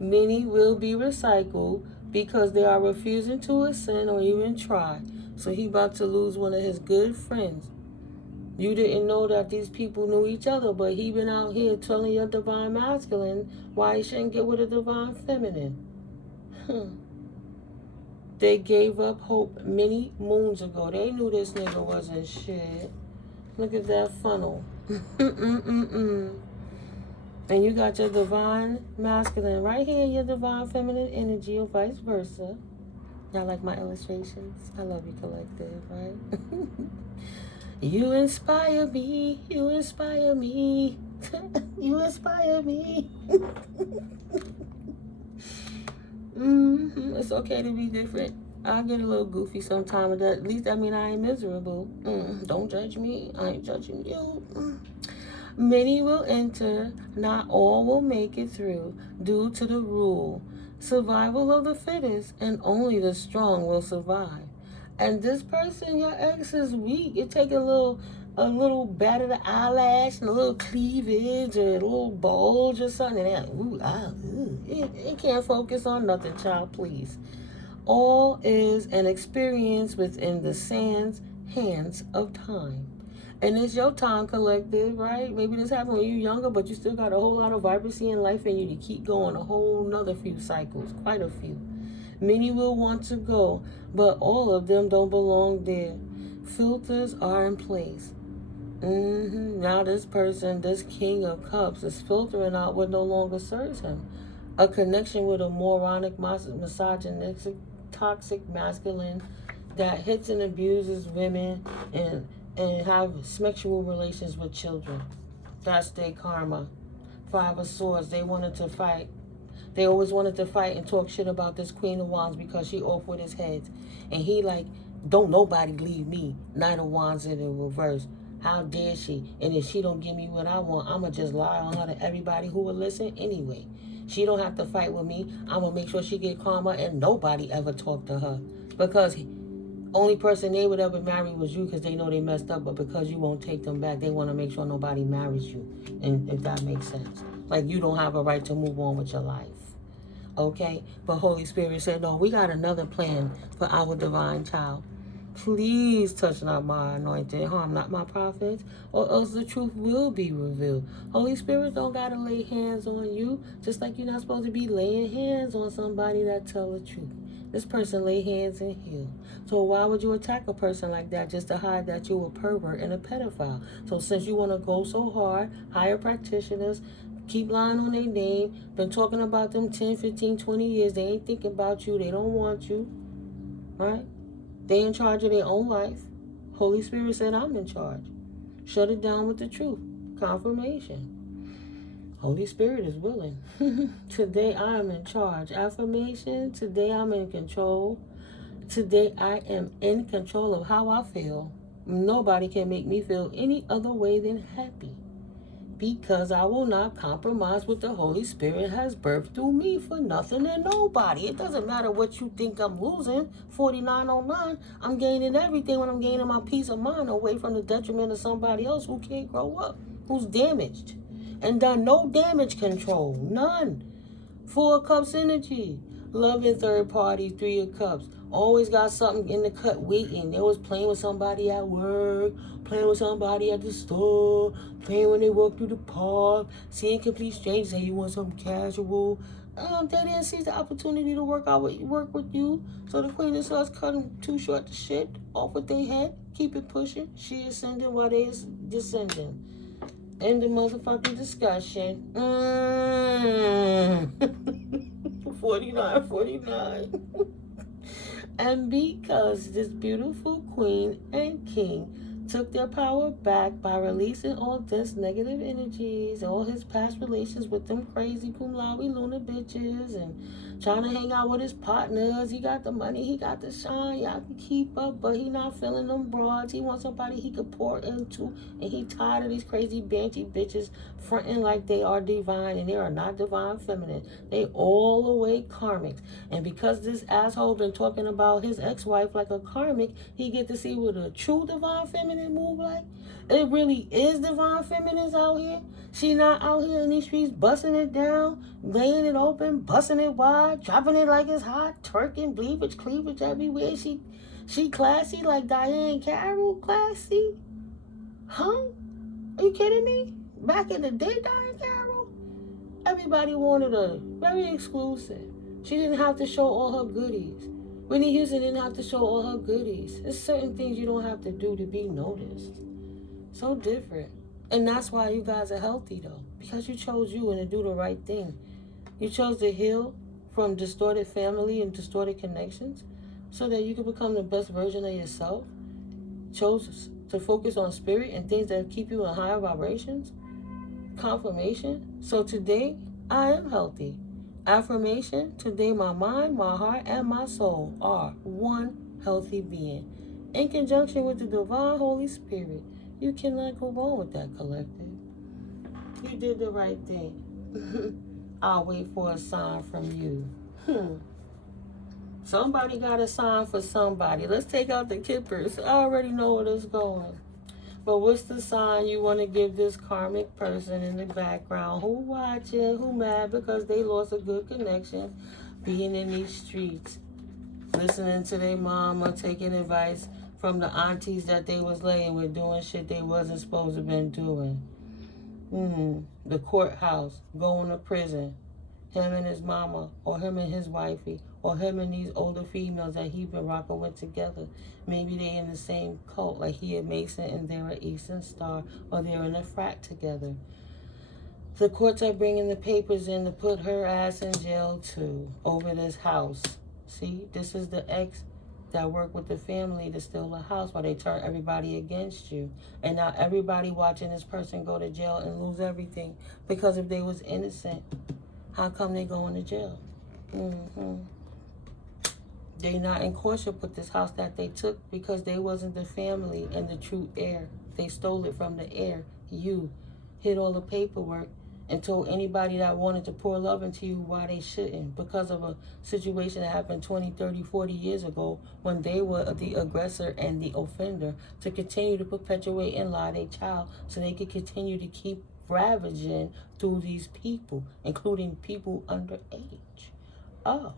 Many will be recycled because they are refusing to ascend or even try. So he about to lose one of his good friends. You didn't know that these people knew each other, but he been out here telling your divine masculine why he shouldn't get with a divine feminine. They gave up hope many moons ago. They knew this nigga wasn't shit. Look at that funnel. And you got your divine masculine right here, your divine feminine energy, or vice versa. Y'all like my illustrations? I love you, collective, right? You inspire me. You inspire me. You inspire me. It's okay to be different. I get a little goofy sometimes, but at least I mean I ain't miserable. Don't judge me. I ain't judging you. Many will enter, not all will make it through, due to the rule, survival of the fittest, and only the strong will survive. And this person, your ex, is weak. It take a little bat of the eyelash and a little cleavage or a little bulge or something. And it can't focus on nothing, child, please. All is an experience within the hands of time. And it's your time, collective, right? Maybe this happened when you're younger, but you still got a whole lot of vibrancy in life in you to keep going a whole nother few cycles, quite a few. Many will want to go, but all of them don't belong there. Filters are in place. Now this person, this King of Cups, is filtering out what no longer serves him. A connection with a moronic, misogynistic, toxic masculine that hits and abuses women and have sexual relations with children. That's their karma. Five of Swords, they wanted to fight. They always wanted to fight and talk shit about this Queen of Wands because she off with his head. And he like, don't nobody leave me. Nine of Wands in the reverse. How dare she? And if she don't give me what I want, I'ma just lie on her to everybody who will listen anyway. She don't have to fight with me. I'ma make sure she get karma and nobody ever talk to her. Because only person they would ever marry was you because they know they messed up, but because you won't take them back, they want to make sure nobody marries you. And if that makes sense. Like you don't have a right to move on with your life. Okay? But Holy Spirit said, no, we got another plan for our divine child. Please touch not my anointed, harm not my prophets, or else the truth will be revealed. Holy Spirit don't got to lay hands on you, just like you're not supposed to be laying hands on somebody that tell the truth. This person lay hands and heal. So why would you attack a person like that just to hide that you're a pervert and a pedophile? So since you want to go so hard, hire practitioners, keep lying on their name, been talking about them 10, 15, 20 years, they ain't thinking about you, they don't want you, right? They in charge of their own life. Holy Spirit said, I'm in charge. Shut it down with the truth. Confirmation. Holy Spirit is willing. Today I am in charge. Affirmation. Today I'm in control. Today I am in control of how I feel. Nobody can make me feel any other way than happy. Because I will not compromise what the Holy Spirit has birthed through me for nothing and nobody. It doesn't matter what you think I'm losing. 4909. I'm gaining everything when I'm gaining my peace of mind away from the detriment of somebody else who can't grow up, who's damaged. And done no damage control. None. Four of Cups energy. Love in third party. Three of Cups. Always got something in the cut waiting. They was playing with somebody at work, playing with somebody at the store, playing when they walk through the park, seeing complete strangers. Hey, you want something casual? They didn't see the opportunity to work with you. So the Queen of Swords cut them too short to shit off what they had. Keep it pushing. She ascending while they is descending. End the motherfucking discussion. 49, 49. And because this beautiful queen and king took their power back by releasing all this negative energies, all his past relations with them crazy cum laude Luna bitches, and trying to hang out with his partners. He got the money, he got the shine, y'all can keep up, but he not feeling them broads. He wants somebody he could pour into, and he tired of these crazy banshee bitches fronting like they are divine, and they are not divine feminine. They all the way karmics. And because this asshole been talking about his ex-wife like a karmic, he get to see what a true divine feminine move like. It really is divine feminines out here. She not out here in these streets busting it down, laying it open, busting it wide, dropping it like it's hot, twerking, cleavage everywhere. She classy like Diane Carroll classy. Huh? Are you kidding me? Back in the day, Diane Carroll, everybody wanted her. Very exclusive. She didn't have to show all her goodies. Whitney Houston didn't have to show all her goodies. There's certain things you don't have to do to be noticed. So different. And that's why you guys are healthy, though. Because you chose you and to do the right thing. You chose to heal from distorted family and distorted connections so that you can become the best version of yourself. Chose to focus on spirit and things that keep you in higher vibrations. Confirmation. So today, I am healthy. Affirmation. Today, my mind, my heart, and my soul are one healthy being. In conjunction with the divine Holy Spirit, you cannot go wrong with that, collective. You did the right thing. I'll wait for a sign from you. Somebody got a sign for somebody. Let's take out the kippers. I already know where it's going. But what's the sign you want to give this karmic person in the background? Who watching? Who mad because they lost a good connection being in these streets? Listening to their mama, taking advice from the aunties that they was laying with, doing shit they wasn't supposed to been doing. The courthouse, going to prison. Him and his mama, or him and his wifey, or him and these older females that he been rocking with together. Maybe they in the same cult, like he a Mason and they're an Eastern Star, or they're in a frat together. The courts are bringing the papers in to put her ass in jail too, over this house. See, this is the ex that worked with the family to steal the house while they turn everybody against you. And now everybody watching this person go to jail and lose everything because if they was innocent, how come they going to jail? They not in courtship with this house that they took because they wasn't the family and the true heir. They stole it from the heir. You hid all the paperwork and told anybody that wanted to pour love into you why they shouldn't, because of a situation that happened 20, 30, 40 years ago when they were the aggressor and the offender, to continue to perpetuate and lie their child so they could continue to keep ravaging through these people, including people underage. Oh,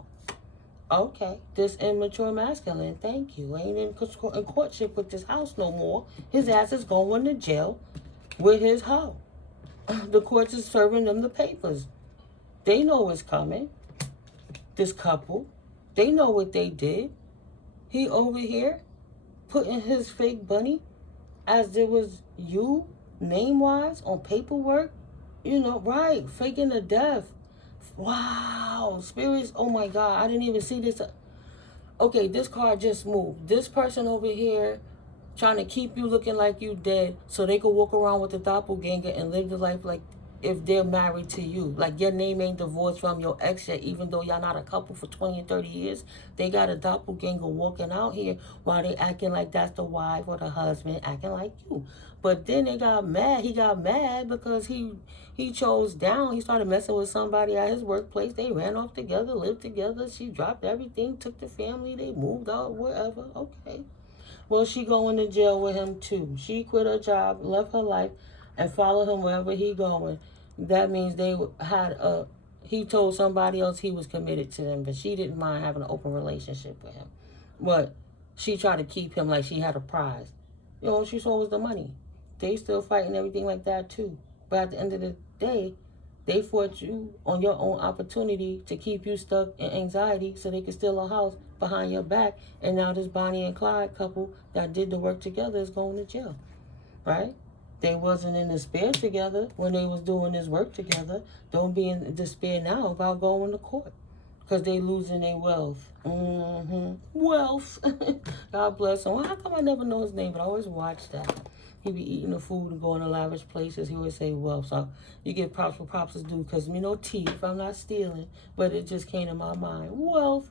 okay. This immature masculine, thank you, ain't in courtship with this house no more. His ass is going to jail with his hoe. The courts is serving them the papers. They know what's coming. This couple, they know what they did. He over here putting his fake bunny as there was you, name-wise, on paperwork. You know, right, faking the death. Wow, spirits, oh my God, I didn't even see this. Okay, this card just moved. This person over here trying to keep you looking like you dead so they could walk around with the doppelganger and live the life like if they're married to you. Like your name ain't divorced from your ex yet, even though y'all not a couple for 20 and 30 years. They got a doppelganger walking out here while they acting like that's the wife or the husband, acting like you. But then they got mad. He got mad because he chose down. He started messing with somebody at his workplace. They ran off together, lived together. She dropped everything, took the family. They moved out, wherever. Okay. Well, she going to jail with him too. She quit her job, left her life, and followed him wherever he going. That means they had he told somebody else he was committed to them, but she didn't mind having an open relationship with him. But she tried to keep him like she had a prize. You know, she saw was the money. They still fighting everything like that too. But at the end of the day, they fought you on your own opportunity to keep you stuck in anxiety so they could steal a house behind your back, and now this Bonnie and Clyde couple that did the work together is going to jail, right? They wasn't in despair together when they was doing this work together. Don't be in despair now about going to court because they losing their wealth. Wealth. God bless him. Well, how come I never know his name, but I always watch that. He be eating the food and going to lavish places. He always say wealth. So you get props for props is due because, thief. I'm not stealing, but it just came to my mind. Wealth.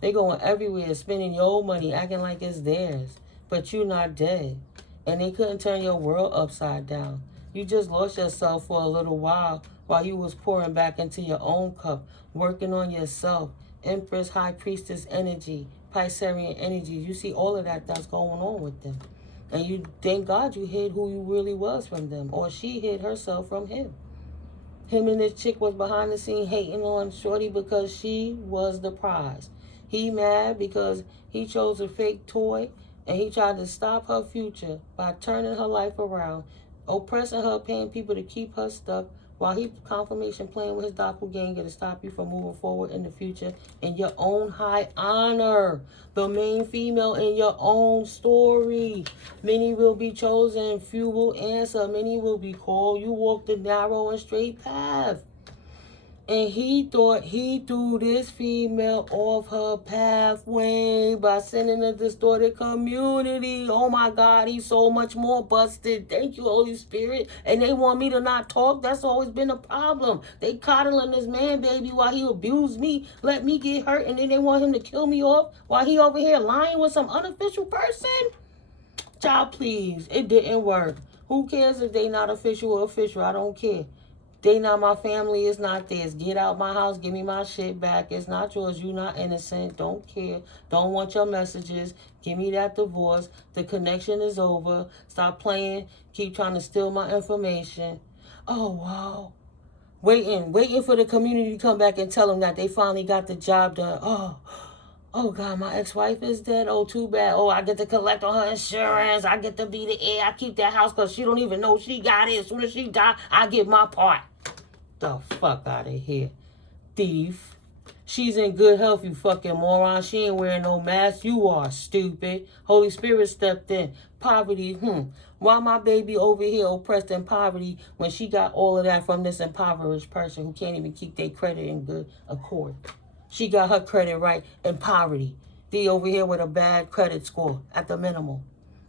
They going everywhere, spending your money, acting like it's theirs. But you not dead. And they couldn't turn your world upside down. You just lost yourself for a little while you was pouring back into your own cup, working on yourself. Empress, High Priestess energy, Piscean energy. You see all of that's going on with them. And you thank God you hid who you really was from them. Or she hid herself from him. Him and this chick was behind the scene hating on Shorty because she was the prize. He mad because he chose a fake toy and he tried to stop her future by turning her life around, oppressing her, paying people to keep her stuck, while he confirmation playing with his doppelganger to stop you from moving forward in the future in your own high honor. The main female in your own story. Many will be chosen, few will answer, many will be called. You walk the narrow and straight path. And he thought he threw this female off her pathway by sending a distorted community. Oh my God, he's so much more busted. Thank you, Holy Spirit. And they want me to not talk. That's always been a problem. They coddling this man, baby, while he abused me, let me get hurt, and then they want him to kill me off while he over here lying with some unofficial person. Child, please. It didn't work. Who cares if they not official or official? I don't care. They not my family, it's not theirs. Get out my house, give me my shit back. It's not yours, you not innocent. Don't care. Don't want your messages. Give me that divorce. The connection is over. Stop playing. Keep trying to steal my information. Oh, wow. Waiting for the community to come back and tell them that they finally got the job done. Oh, God, my ex-wife is dead. Oh, too bad. Oh, I get to collect on her insurance. I get to be the heir. I keep that house because she don't even know she got it. As soon as she die, I get my part. The fuck out of here. Thief. She's in good health, you fucking moron. She ain't wearing no mask. You are stupid. Holy Spirit stepped in. Poverty, Why my baby over here oppressed in poverty when she got all of that from this impoverished person who can't even keep their credit in good accord? She got her credit right in poverty. They over here with a bad credit score at the minimum.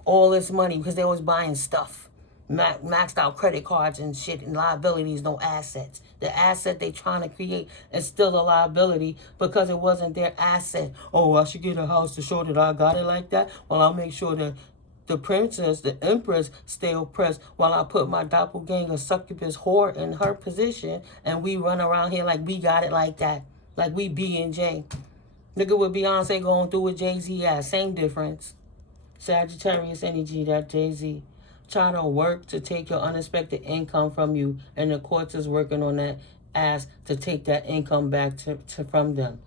All this money because they was buying stuff. Maxed out credit cards and shit and liabilities, no assets. The asset they trying to create is still a liability because it wasn't their asset. Oh, I should get a house to show that I got it like that. Well, I'll make sure that the princess, the empress, stay oppressed while I put my doppelganger succubus whore in her position and we run around here like we got it like that. Like we B&J. Nigga with Beyonce going through with Jay-Z ass. Same difference. Sagittarius energy, that Jay-Z. Try to work to take your unexpected income from you. And the courts is working on that ass to take that income back from them.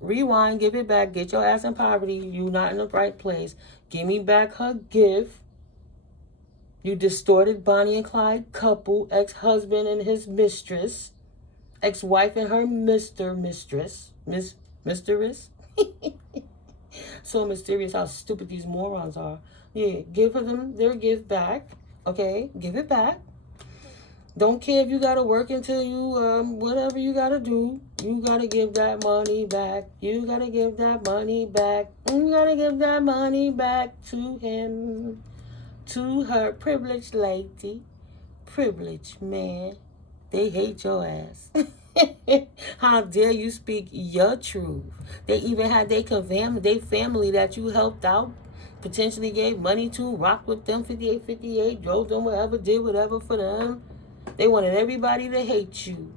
Rewind, give it back. Get your ass in poverty. You not in the right place. Give me back her gift. You distorted Bonnie and Clyde couple. Ex-husband and his mistress. Ex-wife and her mistress. So mysterious how stupid these morons are. Yeah, give them their gift back. Okay, give it back. Don't care if you gotta work until you whatever you gotta do. You gotta give that money back. You gotta give that money back. You gotta give that money back to him, to her. Privileged lady, privileged man. They hate your ass. How dare you speak your truth? They even had their family that you helped out, potentially gave money to, rocked with them 58, drove them whatever, did whatever for them. They wanted everybody to hate you.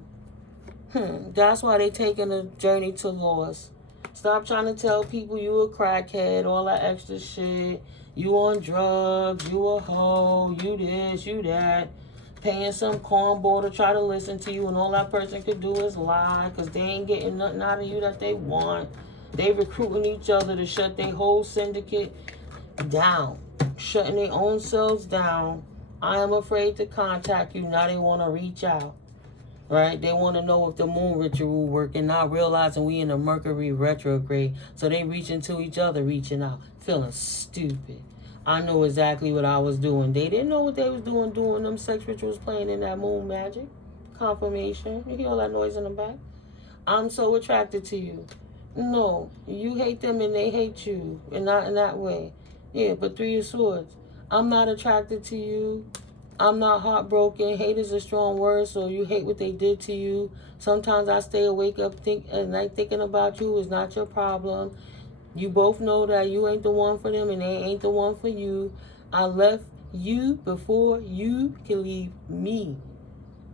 That's why they taking a journey to loss. Stop trying to tell people you a crackhead, all that extra shit. You on drugs, you a hoe, you this, you that. Paying some cornball to try to listen to you, and all that person could do is lie because they ain't getting nothing out of you that they want. They recruiting each other to shut their whole syndicate down, shutting their own selves down. I am afraid to contact you. Now they want to reach out. right? They want to know if the moon ritual working, not realizing we in a Mercury retrograde. So they reaching to each other, reaching out, feeling stupid. I know exactly what I was doing. They didn't know what they was doing them sex rituals, playing in that moon magic. Confirmation. You hear all that noise in the back? I'm so attracted to you. No, you hate them and they hate you, and not in that way. Yeah, but 3 of Swords. I'm not attracted to you. I'm not heartbroken. Hate is a strong word, so you hate what they did to you. Sometimes I stay awake up at night thinking about you. It's not your problem. You both know that you ain't the one for them and they ain't the one for you. I left you before you can leave me,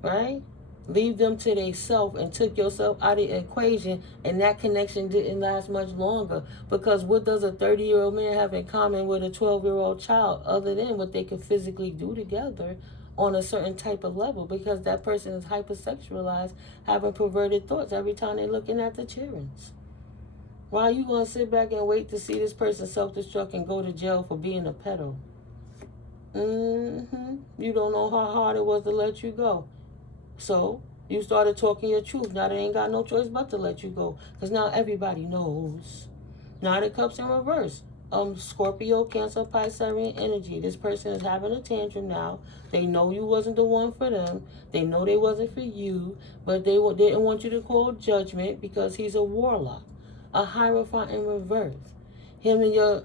right? Leave them to their self and took yourself out of the equation, and that connection didn't last much longer. Because what does a 30-year-old man have in common with a 12-year-old child other than what they could physically do together on a certain type of level? Because that person is hypersexualized, having perverted thoughts every time they're looking at the children's. Why are you going to sit back and wait to see this person self-destruct and go to jail for being a pedo? You don't know how hard it was to let you go. So you started talking your truth. Now they ain't got no choice but to let you go. Because now everybody knows. Now the Cups in reverse. Scorpio, Cancer, Piscean energy. This person is having a tantrum now. They know you wasn't the one for them. They know they wasn't for you. But they didn't want you to call judgment because he's a warlock. A Hierophant in reverse. Him and your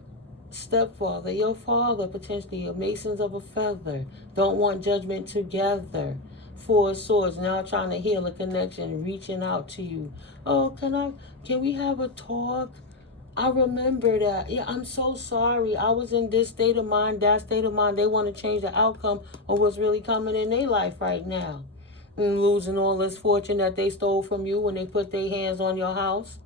stepfather, your father potentially, Masons of a feather, don't want judgment together. 4 of Swords, now trying to heal a connection, reaching out to you. Oh, can we have a talk? I remember that. Yeah, I'm so sorry. I was in this state of mind, that state of mind. They want to change the outcome of what's really coming in their life right now. And losing all this fortune that they stole from you when they put their hands on your house.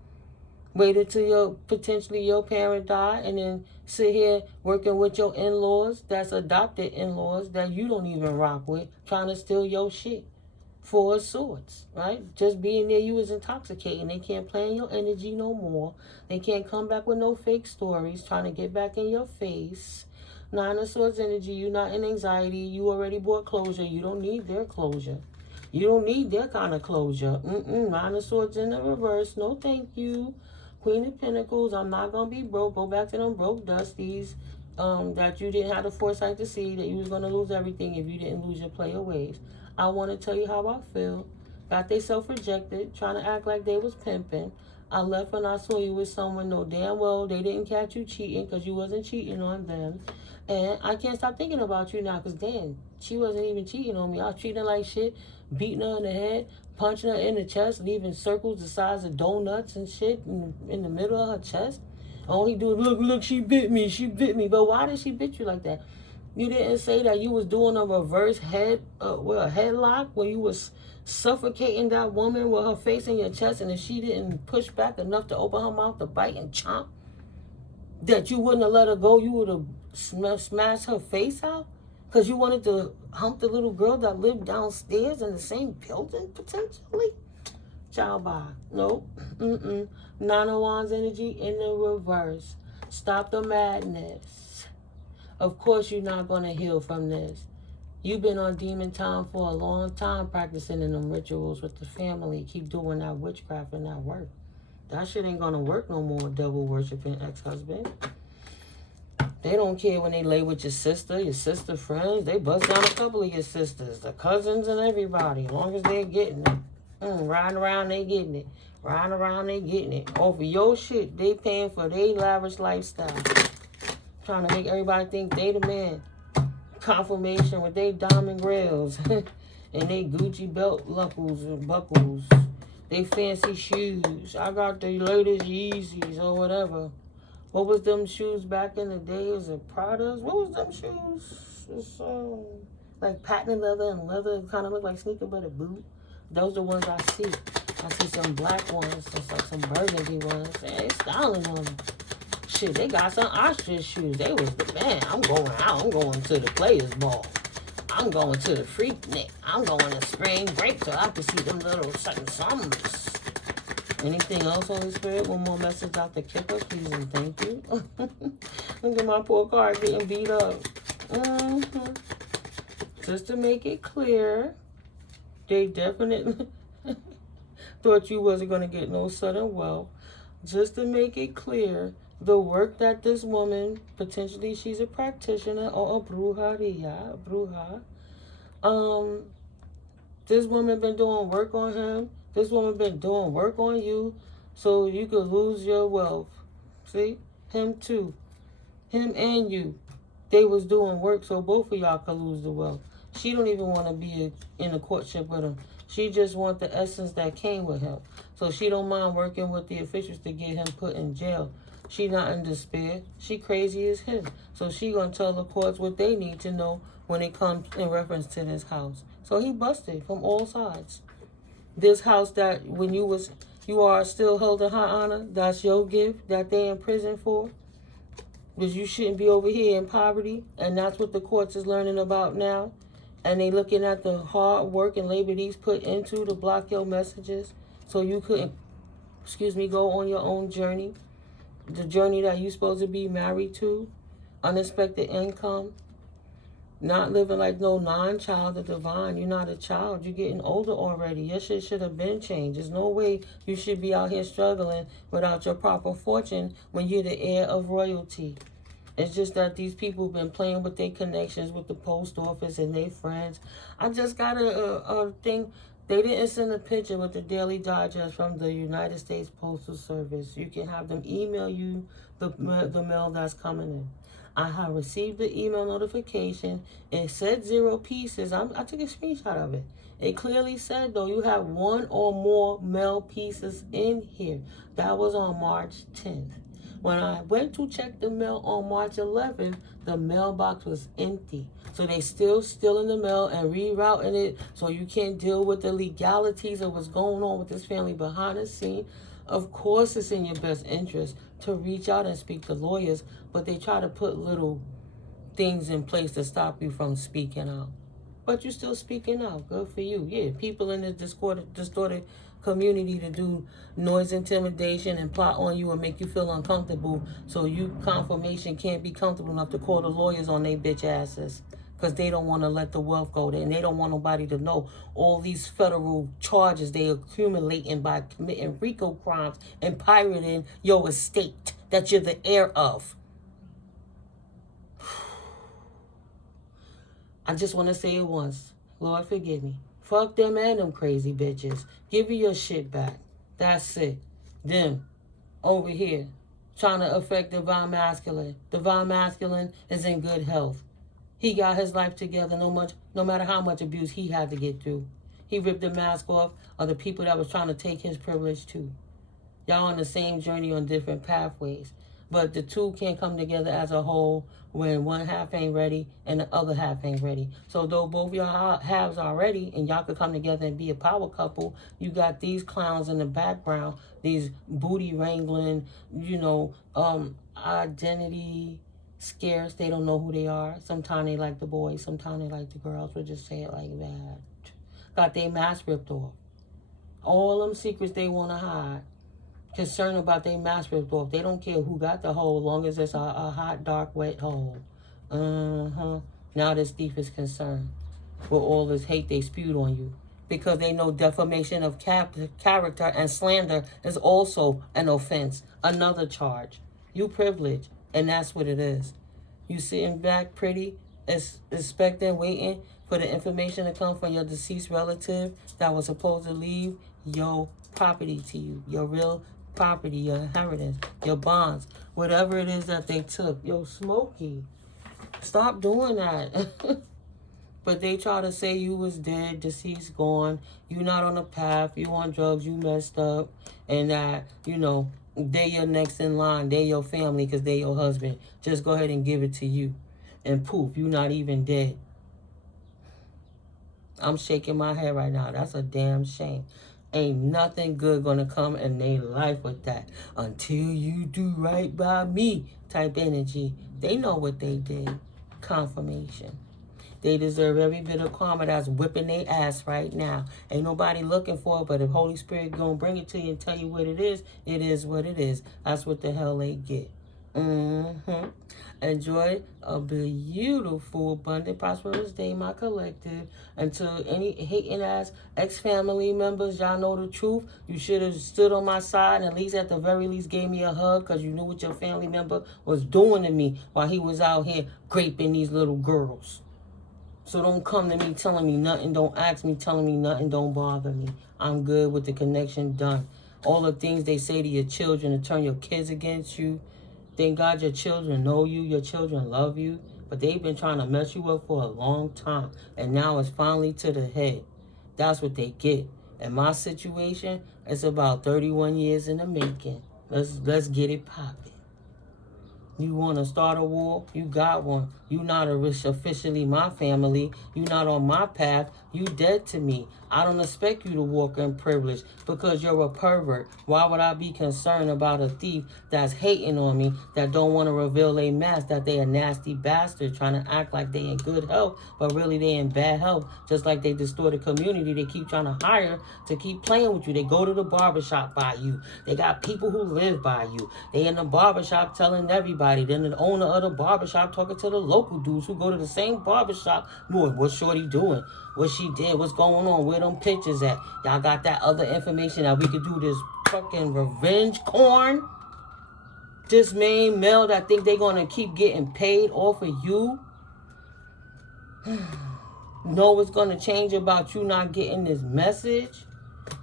Waited till potentially your parent died, and then sit here working with your in-laws, that's adopted in-laws that you don't even rock with, trying to steal your shit. 4 of Swords, right? Just being near you is intoxicating. They can't plan your energy no more. They can't come back with no fake stories, trying to get back in your face. 9 of Swords energy, you're not in anxiety. You already bought closure. You don't need their closure. You don't need their kind of closure. 9 of Swords in the reverse. No thank you. Queen of Pentacles, I'm not going to be broke. Go back to them broke dusties that you didn't have the foresight to see that you was going to lose everything if you didn't lose your player ways. I want to tell you how I feel. Got they self-rejected, trying to act like they was pimping. I left when I saw you with someone, know damn well they didn't catch you cheating because you wasn't cheating on them. And I can't stop thinking about you now because, damn, she wasn't even cheating on me. I was treating her like shit, beating her in the head, punching her in the chest, leaving circles the size of donuts and shit in the middle of her chest. All he do is, look, she bit me. But why did she bit you like that? You didn't say that you was doing a reverse a headlock when you was suffocating that woman with her face in your chest, and if she didn't push back enough to open her mouth to bite and chomp, that you wouldn't have let her go, you would have smashed her face out? Because you wanted to hump the little girl that lived downstairs in the same building, potentially? Child bye. Nope. 9 of Wands energy in the reverse. Stop the madness. Of course you're not going to heal from this. You've been on demon time for a long time practicing in them rituals with the family. Keep doing that witchcraft and that work. That shit ain't going to work no more, devil worshiping ex-husband. They don't care when they lay with your sister friends. They bust down a couple of your sisters, the cousins and everybody, as long as they're getting it. Riding around, they getting it. Riding around, they getting it. Over your shit, they paying for their lavish lifestyle. Trying to make everybody think they the man. Confirmation with they diamond grills and they Gucci belt buckles. They fancy shoes. I got the latest Yeezys or whatever. What was them shoes back in the day? Was it Prada's? What was them shoes? It's like patent leather and leather. Kind of look like sneaker but a boot. Those are the ones I see. I see some black ones. It's like some burgundy ones. And they styling on them. Shit, they got some ostrich shoes. They was the man. I'm going out. I'm going to the players ball. I'm going to the Freaknik. I'm going to spring break so I can see them little somethings. Anything else, Holy Spirit? One more message out the Kipper, please and thank you. Look at my poor card getting beat up. Just to make it clear, They definitely thought you wasn't going to get no sudden wealth. Just to make it clear, the work that this woman, potentially she's a practitioner or a bruja, um, this woman been doing work on him. This woman been doing work on you so you could lose your wealth. See? Him too. Him and you. They was doing work so both of y'all could lose the wealth. She don't even want to be in a courtship with him. She just want the essence that came with him. So she don't mind working with the officials to get him put in jail. She not in despair. She crazy as him. So she gonna tell the courts what they need to know when it comes in reference to this house. So he busted from all sides. This house that when you are still held in high honor, that's your gift that they in prison for. Because you shouldn't be over here in poverty, and that's what the courts is learning about now. And they looking at the hard work and labor these put into to block your messages so you couldn't, go on your own journey. The journey that you supposed to be married to, unexpected income, not living like no non-child of divine. You're not a child. You're getting older already. Your shit should have been changed. There's no way you should be out here struggling without your proper fortune when you're the heir of royalty. It's just that these people have been playing with their connections with the post office and their friends. I just got a thing. They didn't send a picture with the Daily Digest from the United States Postal Service. You can have them email you the mail that's coming in. I have received the email notification. It said 0 pieces. I took a screenshot of it. It clearly said, though, you have 1 or more mail pieces in here. That was on March 10th. When I went to check the mail on March 11th, the mailbox was empty. So they still stealing the mail and rerouting it so you can't deal with the legalities of what's going on with this family behind the scene. Of course, it's in your best interest to reach out and speak to lawyers, but they try to put little things in place to stop you from speaking out. But you're still speaking out. Good for you. Yeah, people in this distorted community to do noise intimidation and plot on you and make you feel uncomfortable so you confirmation can't be comfortable enough to call the lawyers on their bitch asses because they don't want to let the wealth go there and they don't want nobody to know all these federal charges they accumulating by committing RICO crimes and pirating your estate that you're the heir of. I just want to say it once. Lord, forgive me. Fuck them and them crazy bitches. Give you your shit back. That's it. Them over here trying to affect Divine Masculine. Divine Masculine is in good health. He got his life together no matter how much abuse he had to get through. He ripped the mask off of the people that was trying to take his privilege too. Y'all on the same journey on different pathways. But the two can't come together as a whole when one half ain't ready and the other half ain't ready. So though both y'all halves are ready and y'all could come together and be a power couple, you got these clowns in the background, these booty wrangling, identity scarce. They don't know who they are. Sometimes they like the boys, sometimes they like the girls. We'll just say it like that. Got their mask ripped off. All them secrets they want to hide. Concerned about their mask ripped off. They don't care who got the hole, as long as it's a hot, dark, wet hole. Now this thief is concerned with all this hate they spewed on you. Because they know defamation of character and slander is also an offense. Another charge. You privileged, and that's what it is. You sitting back pretty, expecting, waiting for the information to come from your deceased relative that was supposed to leave your property to you. Your real property, your inheritance, your bonds, whatever it is that they took. Yo, Smokey, stop doing that. But they try to say you was dead, deceased, gone, you not on the path, you on drugs, you messed up, and that, they your next in line, they your family because they your husband. Just go ahead and give it to you. And poof, you not even dead. I'm shaking my head right now. That's a damn shame. Ain't nothing good gonna come in their life with that. Until you do right by me type energy. They know what they did. Confirmation. They deserve every bit of karma that's whipping their ass right now. Ain't nobody looking for it, but if Holy Spirit gonna bring it to you and tell you what it is what it is. That's what the hell they get. Enjoy a beautiful, abundant, prosperous day, my collective. And to any hating ass ex-family members, y'all know the truth. You should have stood on my side and at least, at the very least, gave me a hug because you knew what your family member was doing to me while he was out here graping these little girls. So don't come to me telling me nothing. Don't ask me telling me nothing. Don't bother me. I'm good with the connection done. All the things they say to your children to turn your kids against you. Thank God your children know you. Your children love you. But they've been trying to mess you up for a long time. And now it's finally to the head. That's what they get. In my situation, it's about 31 years in the making. Let's get it popping. You want to start a war? You got one. You not officially my family. You not on my path. You dead to me. I don't expect you to walk in privilege because you're a pervert. Why would I be concerned about a thief that's hating on me, that don't want to reveal a mask, that they a nasty bastard trying to act like they in good health, but really they in bad health, just like they distort the community. They keep trying to hire to keep playing with you. They go to the barbershop by you. They got people who live by you. They in the barbershop telling everybody. Then the owner of the barbershop talking to the local dudes who go to the same barbershop. Boy, what's Shorty doing? What she did? What's going on? Where them pictures at? Y'all got that other information that we could do this fucking revenge corn? This main male that think they gonna keep getting paid off of you? Know what's gonna change about you not getting this message?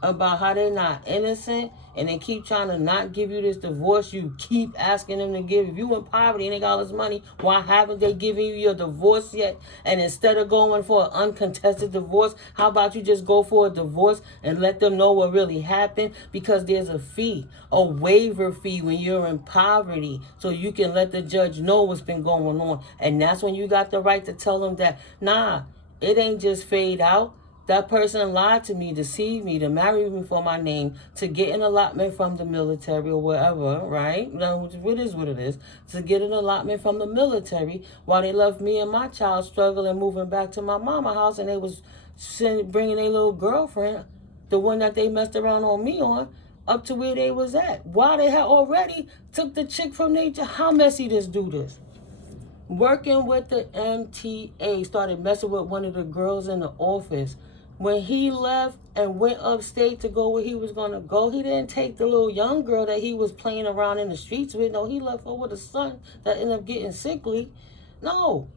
About how they're not innocent and they keep trying to not give you this divorce you keep asking them to give. If you in poverty and they got all this money, why haven't they given you your divorce yet? And instead of going for an uncontested divorce, how about you just go for a divorce and let them know what really happened? Because there's a fee, a waiver fee when you're in poverty, so you can let the judge know what's been going on. And that's when you got the right to tell them that, nah, it ain't just fade out. That person lied to me, deceived me, to marry me for my name, to get an allotment from the military or whatever, right? Now, it is what it is. To get an allotment from the military while they left me and my child struggling, moving back to my mama house, and they was bringing their little girlfriend, the one that they messed around on me on, up to where they was at. While they had already took the chick from nature. How messy this dude is. Working with the MTA, started messing with one of the girls in the office. When he left and went upstate to go where he was going to go, he didn't take the little young girl that he was playing around in the streets with. No, he left her with a son that ended up getting sickly. No,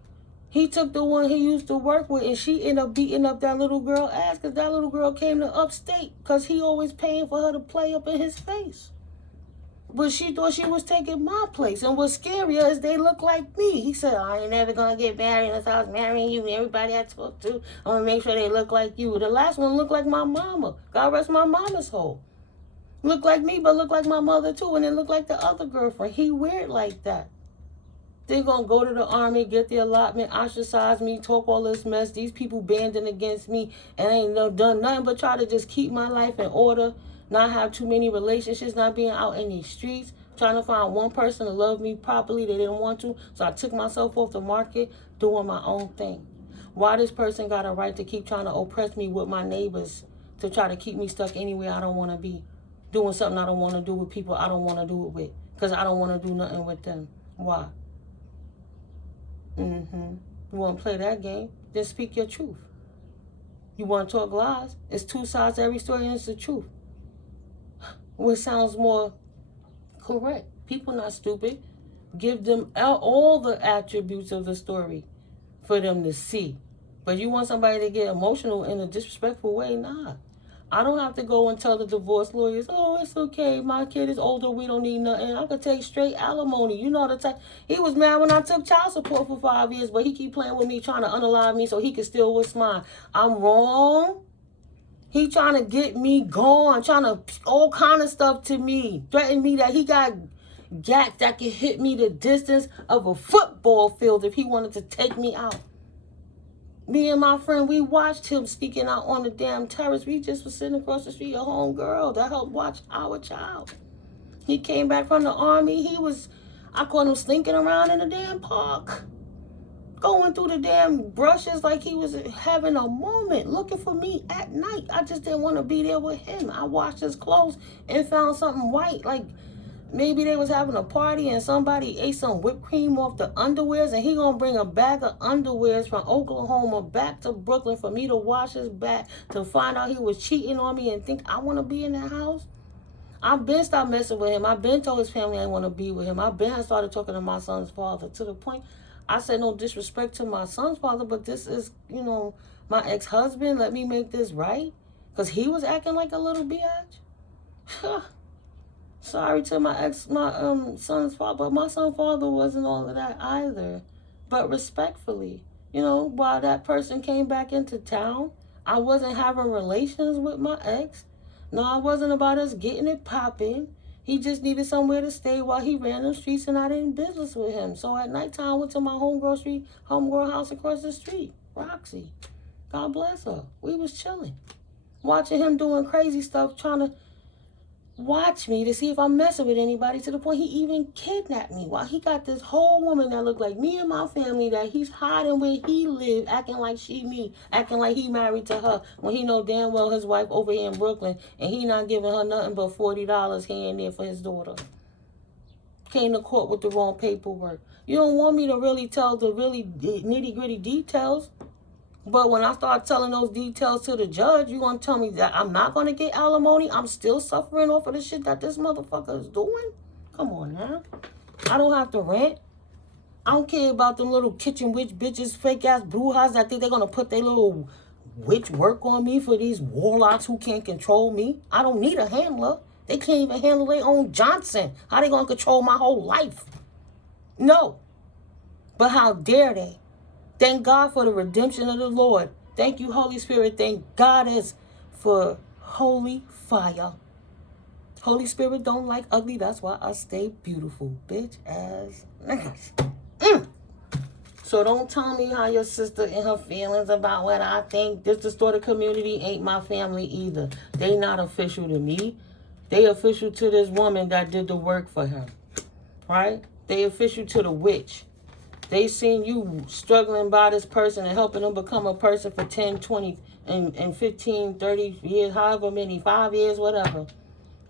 he took the one he used to work with, and she ended up beating up that little girl ass because that little girl came to upstate because he always paying for her to play up in his face. But she thought she was taking my place. And what's scarier is they look like me. He said, I ain't never going to get married unless I was marrying you. And everybody I talk to, I'm going to make sure they look like you. The last one looked like my mama. God rest my mama's soul. Looked like me, but looked like my mother too. And then looked like the other girlfriend. He weird like that. They're going to go to the army, get the allotment, ostracize me, talk all this mess. These people banding against me and ain't done nothing but try to just keep my life in order. Not have too many relationships, not being out in these streets, trying to find one person to love me properly. They didn't want to, so I took myself off the market, doing my own thing. Why this person got a right to keep trying to oppress me with my neighbors, to try to keep me stuck anywhere I don't want to be, doing something I don't want to do with people I don't want to do it with, because I don't want to do nothing with them. Why? You want to play that game? Then speak your truth. You want to talk lies? It's two sides to every story, and it's the truth. What sounds more correct? People not stupid. Give them all the attributes of the story for them to see. But you want somebody to get emotional in a disrespectful way? Nah. I don't have to go and tell the divorce lawyers, oh, it's okay, my kid is older, we don't need nothing. I could take straight alimony. You know the type. He was mad when I took child support for 5 years, but he keep playing with me, trying to unalive me so he can steal what's mine. I'm wrong. He trying to get me gone, trying to all kind of stuff to me. Threaten me that he got gat that can hit me the distance of a football field if he wanted to take me out. Me and my friend, we watched him sneaking out on the damn terrace. We just was sitting across the street, a home girl that helped watch our child. He came back from the army. I caught him slinking around in the damn park, going through the damn brushes like he was having a moment, looking for me at night. I just didn't want to be there with him. I washed his clothes and found something white, like Maybe they was having a party and somebody ate some whipped cream off the underwears, and he gonna bring a bag of underwears from Oklahoma back to Brooklyn for me to wash his back to find out he was cheating on me and think I want to be in that house. I've been stopped messing with him. I've been told his family I want to be with him. I've been started talking to my son's father to the point I said no disrespect to my son's father, but this is, my ex-husband. Let me make this right. Because he was acting like a little biatch. Sorry to my son's father, but my son's father wasn't all of that either. But respectfully, while that person came back into town, I wasn't having relations with my ex. No, I wasn't about us getting it popping. He just needed somewhere to stay while he ran the streets, and I didn't business with him. So at nighttime, I went to my homegirl house across the street, Roxy. God bless her. We was chilling, watching him doing crazy stuff, trying to watch me to see if I'm messing with anybody, to the point he even kidnapped me. While he got this whole woman that looked like me and my family that he's hiding where he lived, acting like she me, acting like he married to her, when he know damn well his wife over here in Brooklyn, and he not giving her nothing but $40 here and there for his daughter. Came to court with the wrong paperwork. You don't want me to really tell the really nitty-gritty details. But when I start telling those details to the judge, you going to tell me that I'm not going to get alimony? I'm still suffering off of the shit that this motherfucker is doing? Come on now. I don't have to rent. I don't care about them little kitchen witch bitches, fake-ass brujas that think they're going to put their little witch work on me for these warlocks who can't control me. I don't need a handler. They can't even handle their own Johnson. How they going to control my whole life? No. But how dare they? Thank God for the redemption of the Lord. Thank you, Holy Spirit. Thank God for holy fire. Holy Spirit don't like ugly. That's why I stay beautiful. Bitch ass niggas. So don't tell me how your sister and her feelings about what I think. This distorted community ain't my family either. They not official to me. They official to this woman that did the work for him. Right? They official to the witch. They seen you struggling by this person and helping them become a person for 10, 20, and 15, 30 years, however many, 5 years, whatever.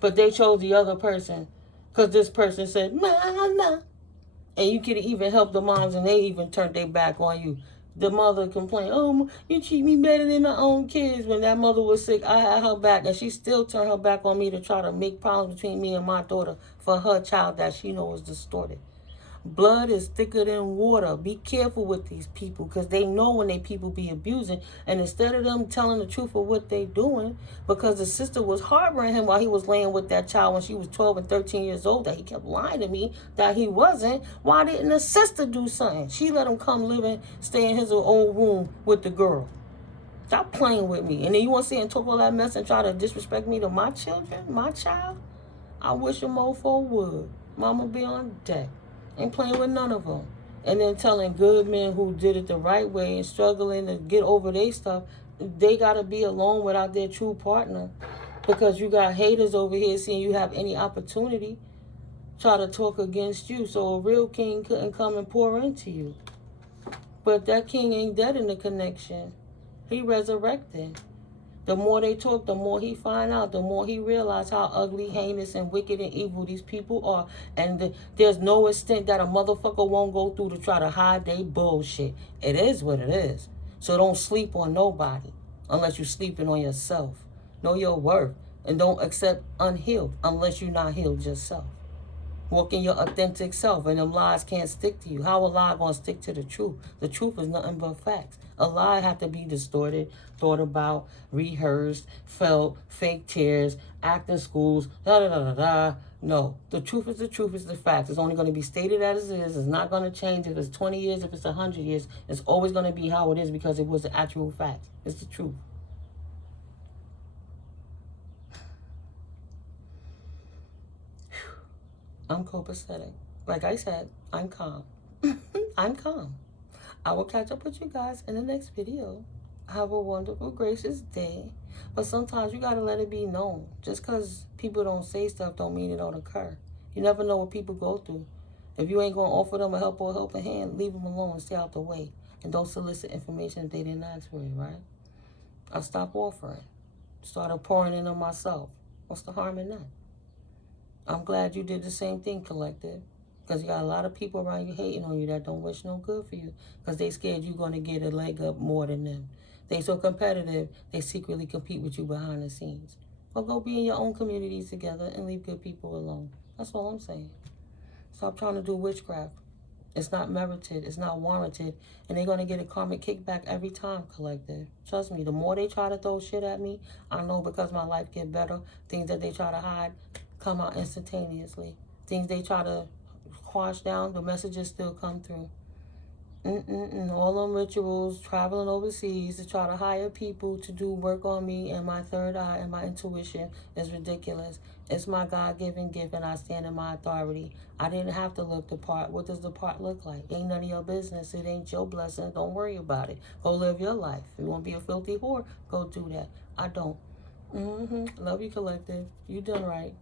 But they chose the other person because this person said, Mama. And you could even help the moms, and they even turned their back on you. The mother complained, oh, you treat me better than my own kids. When that mother was sick, I had her back, and she still turned her back on me to try to make problems between me and my daughter for her child that she knows is distorted. Blood is thicker than water. Be careful with these people, because they know when they people be abusing. And instead of them telling the truth of what they doing, because the sister was harboring him while he was laying with that child when she was 12 and 13 years old, that he kept lying to me that he wasn't. Why didn't the sister do something? She let him come stay in his old room with the girl. Stop playing with me. And then you want to sit and talk all that mess and try to disrespect me to my children, my child? I wish a mofo would. Mama be on deck. Ain't playing with none of them. And then telling good men who did it the right way and struggling to get over their stuff, they got to be alone without their true partner. Because you got haters over here seeing you have any opportunity, try to talk against you. So a real king couldn't come and pour into you. But that king ain't dead in the connection. He resurrected. The more they talk, the more he find out, the more he realize how ugly, heinous, and wicked and evil these people are. And there's no extent that a motherfucker won't go through to try to hide their bullshit. It is what it is. So don't sleep on nobody unless you're sleeping on yourself. Know your worth. And don't accept unhealed unless you're not healed yourself. Walk in your authentic self, and them lies can't stick to you. How a lie gonna stick to the truth? The truth is nothing but facts. A lie have to be distorted, thought about, rehearsed, felt, fake tears, acting schools, da-da-da-da-da. No, the truth is the facts. It's only going to be stated as it is. It's not going to change if it's 20 years, if it's 100 years. It's always going to be how it is because it was the actual fact. It's the truth. I'm copacetic. Like I said, I'm calm. I'm calm. I will catch up with you guys in the next video. Have a wonderful, gracious day. But sometimes you got to let it be known. Just because people don't say stuff don't mean it don't occur. You never know what people go through. If you ain't going to offer them a help or a helping hand, leave them alone and stay out the way. And don't solicit information if they didn't ask for it, right? I stopped offering. Started pouring in on myself. What's the harm in that? I'm glad you did the same thing, collective. Because you got a lot of people around you hating on you that don't wish no good for you. Because they scared you're going to get a leg up more than them. They so competitive, they secretly compete with you behind the scenes. Well, go be in your own communities together and leave good people alone. That's all I'm saying. Stop trying to do witchcraft. It's not merited. It's not warranted. And they're going to get a karmic kickback every time, collective. Trust me, the more they try to throw shit at me, I know because my life get better, things that they try to hide come out instantaneously. Things they try to quash down, the messages still come through. All them rituals, traveling overseas to try to hire people to do work on me and my third eye and my intuition is ridiculous. It's my God-given gift and I stand in my authority. I didn't have to look the part. What does the part look like? Ain't none of your business. It ain't your blessing. Don't worry about it. Go live your life. If you want to be a filthy whore, go do that. I don't. Love you, collective. You done right.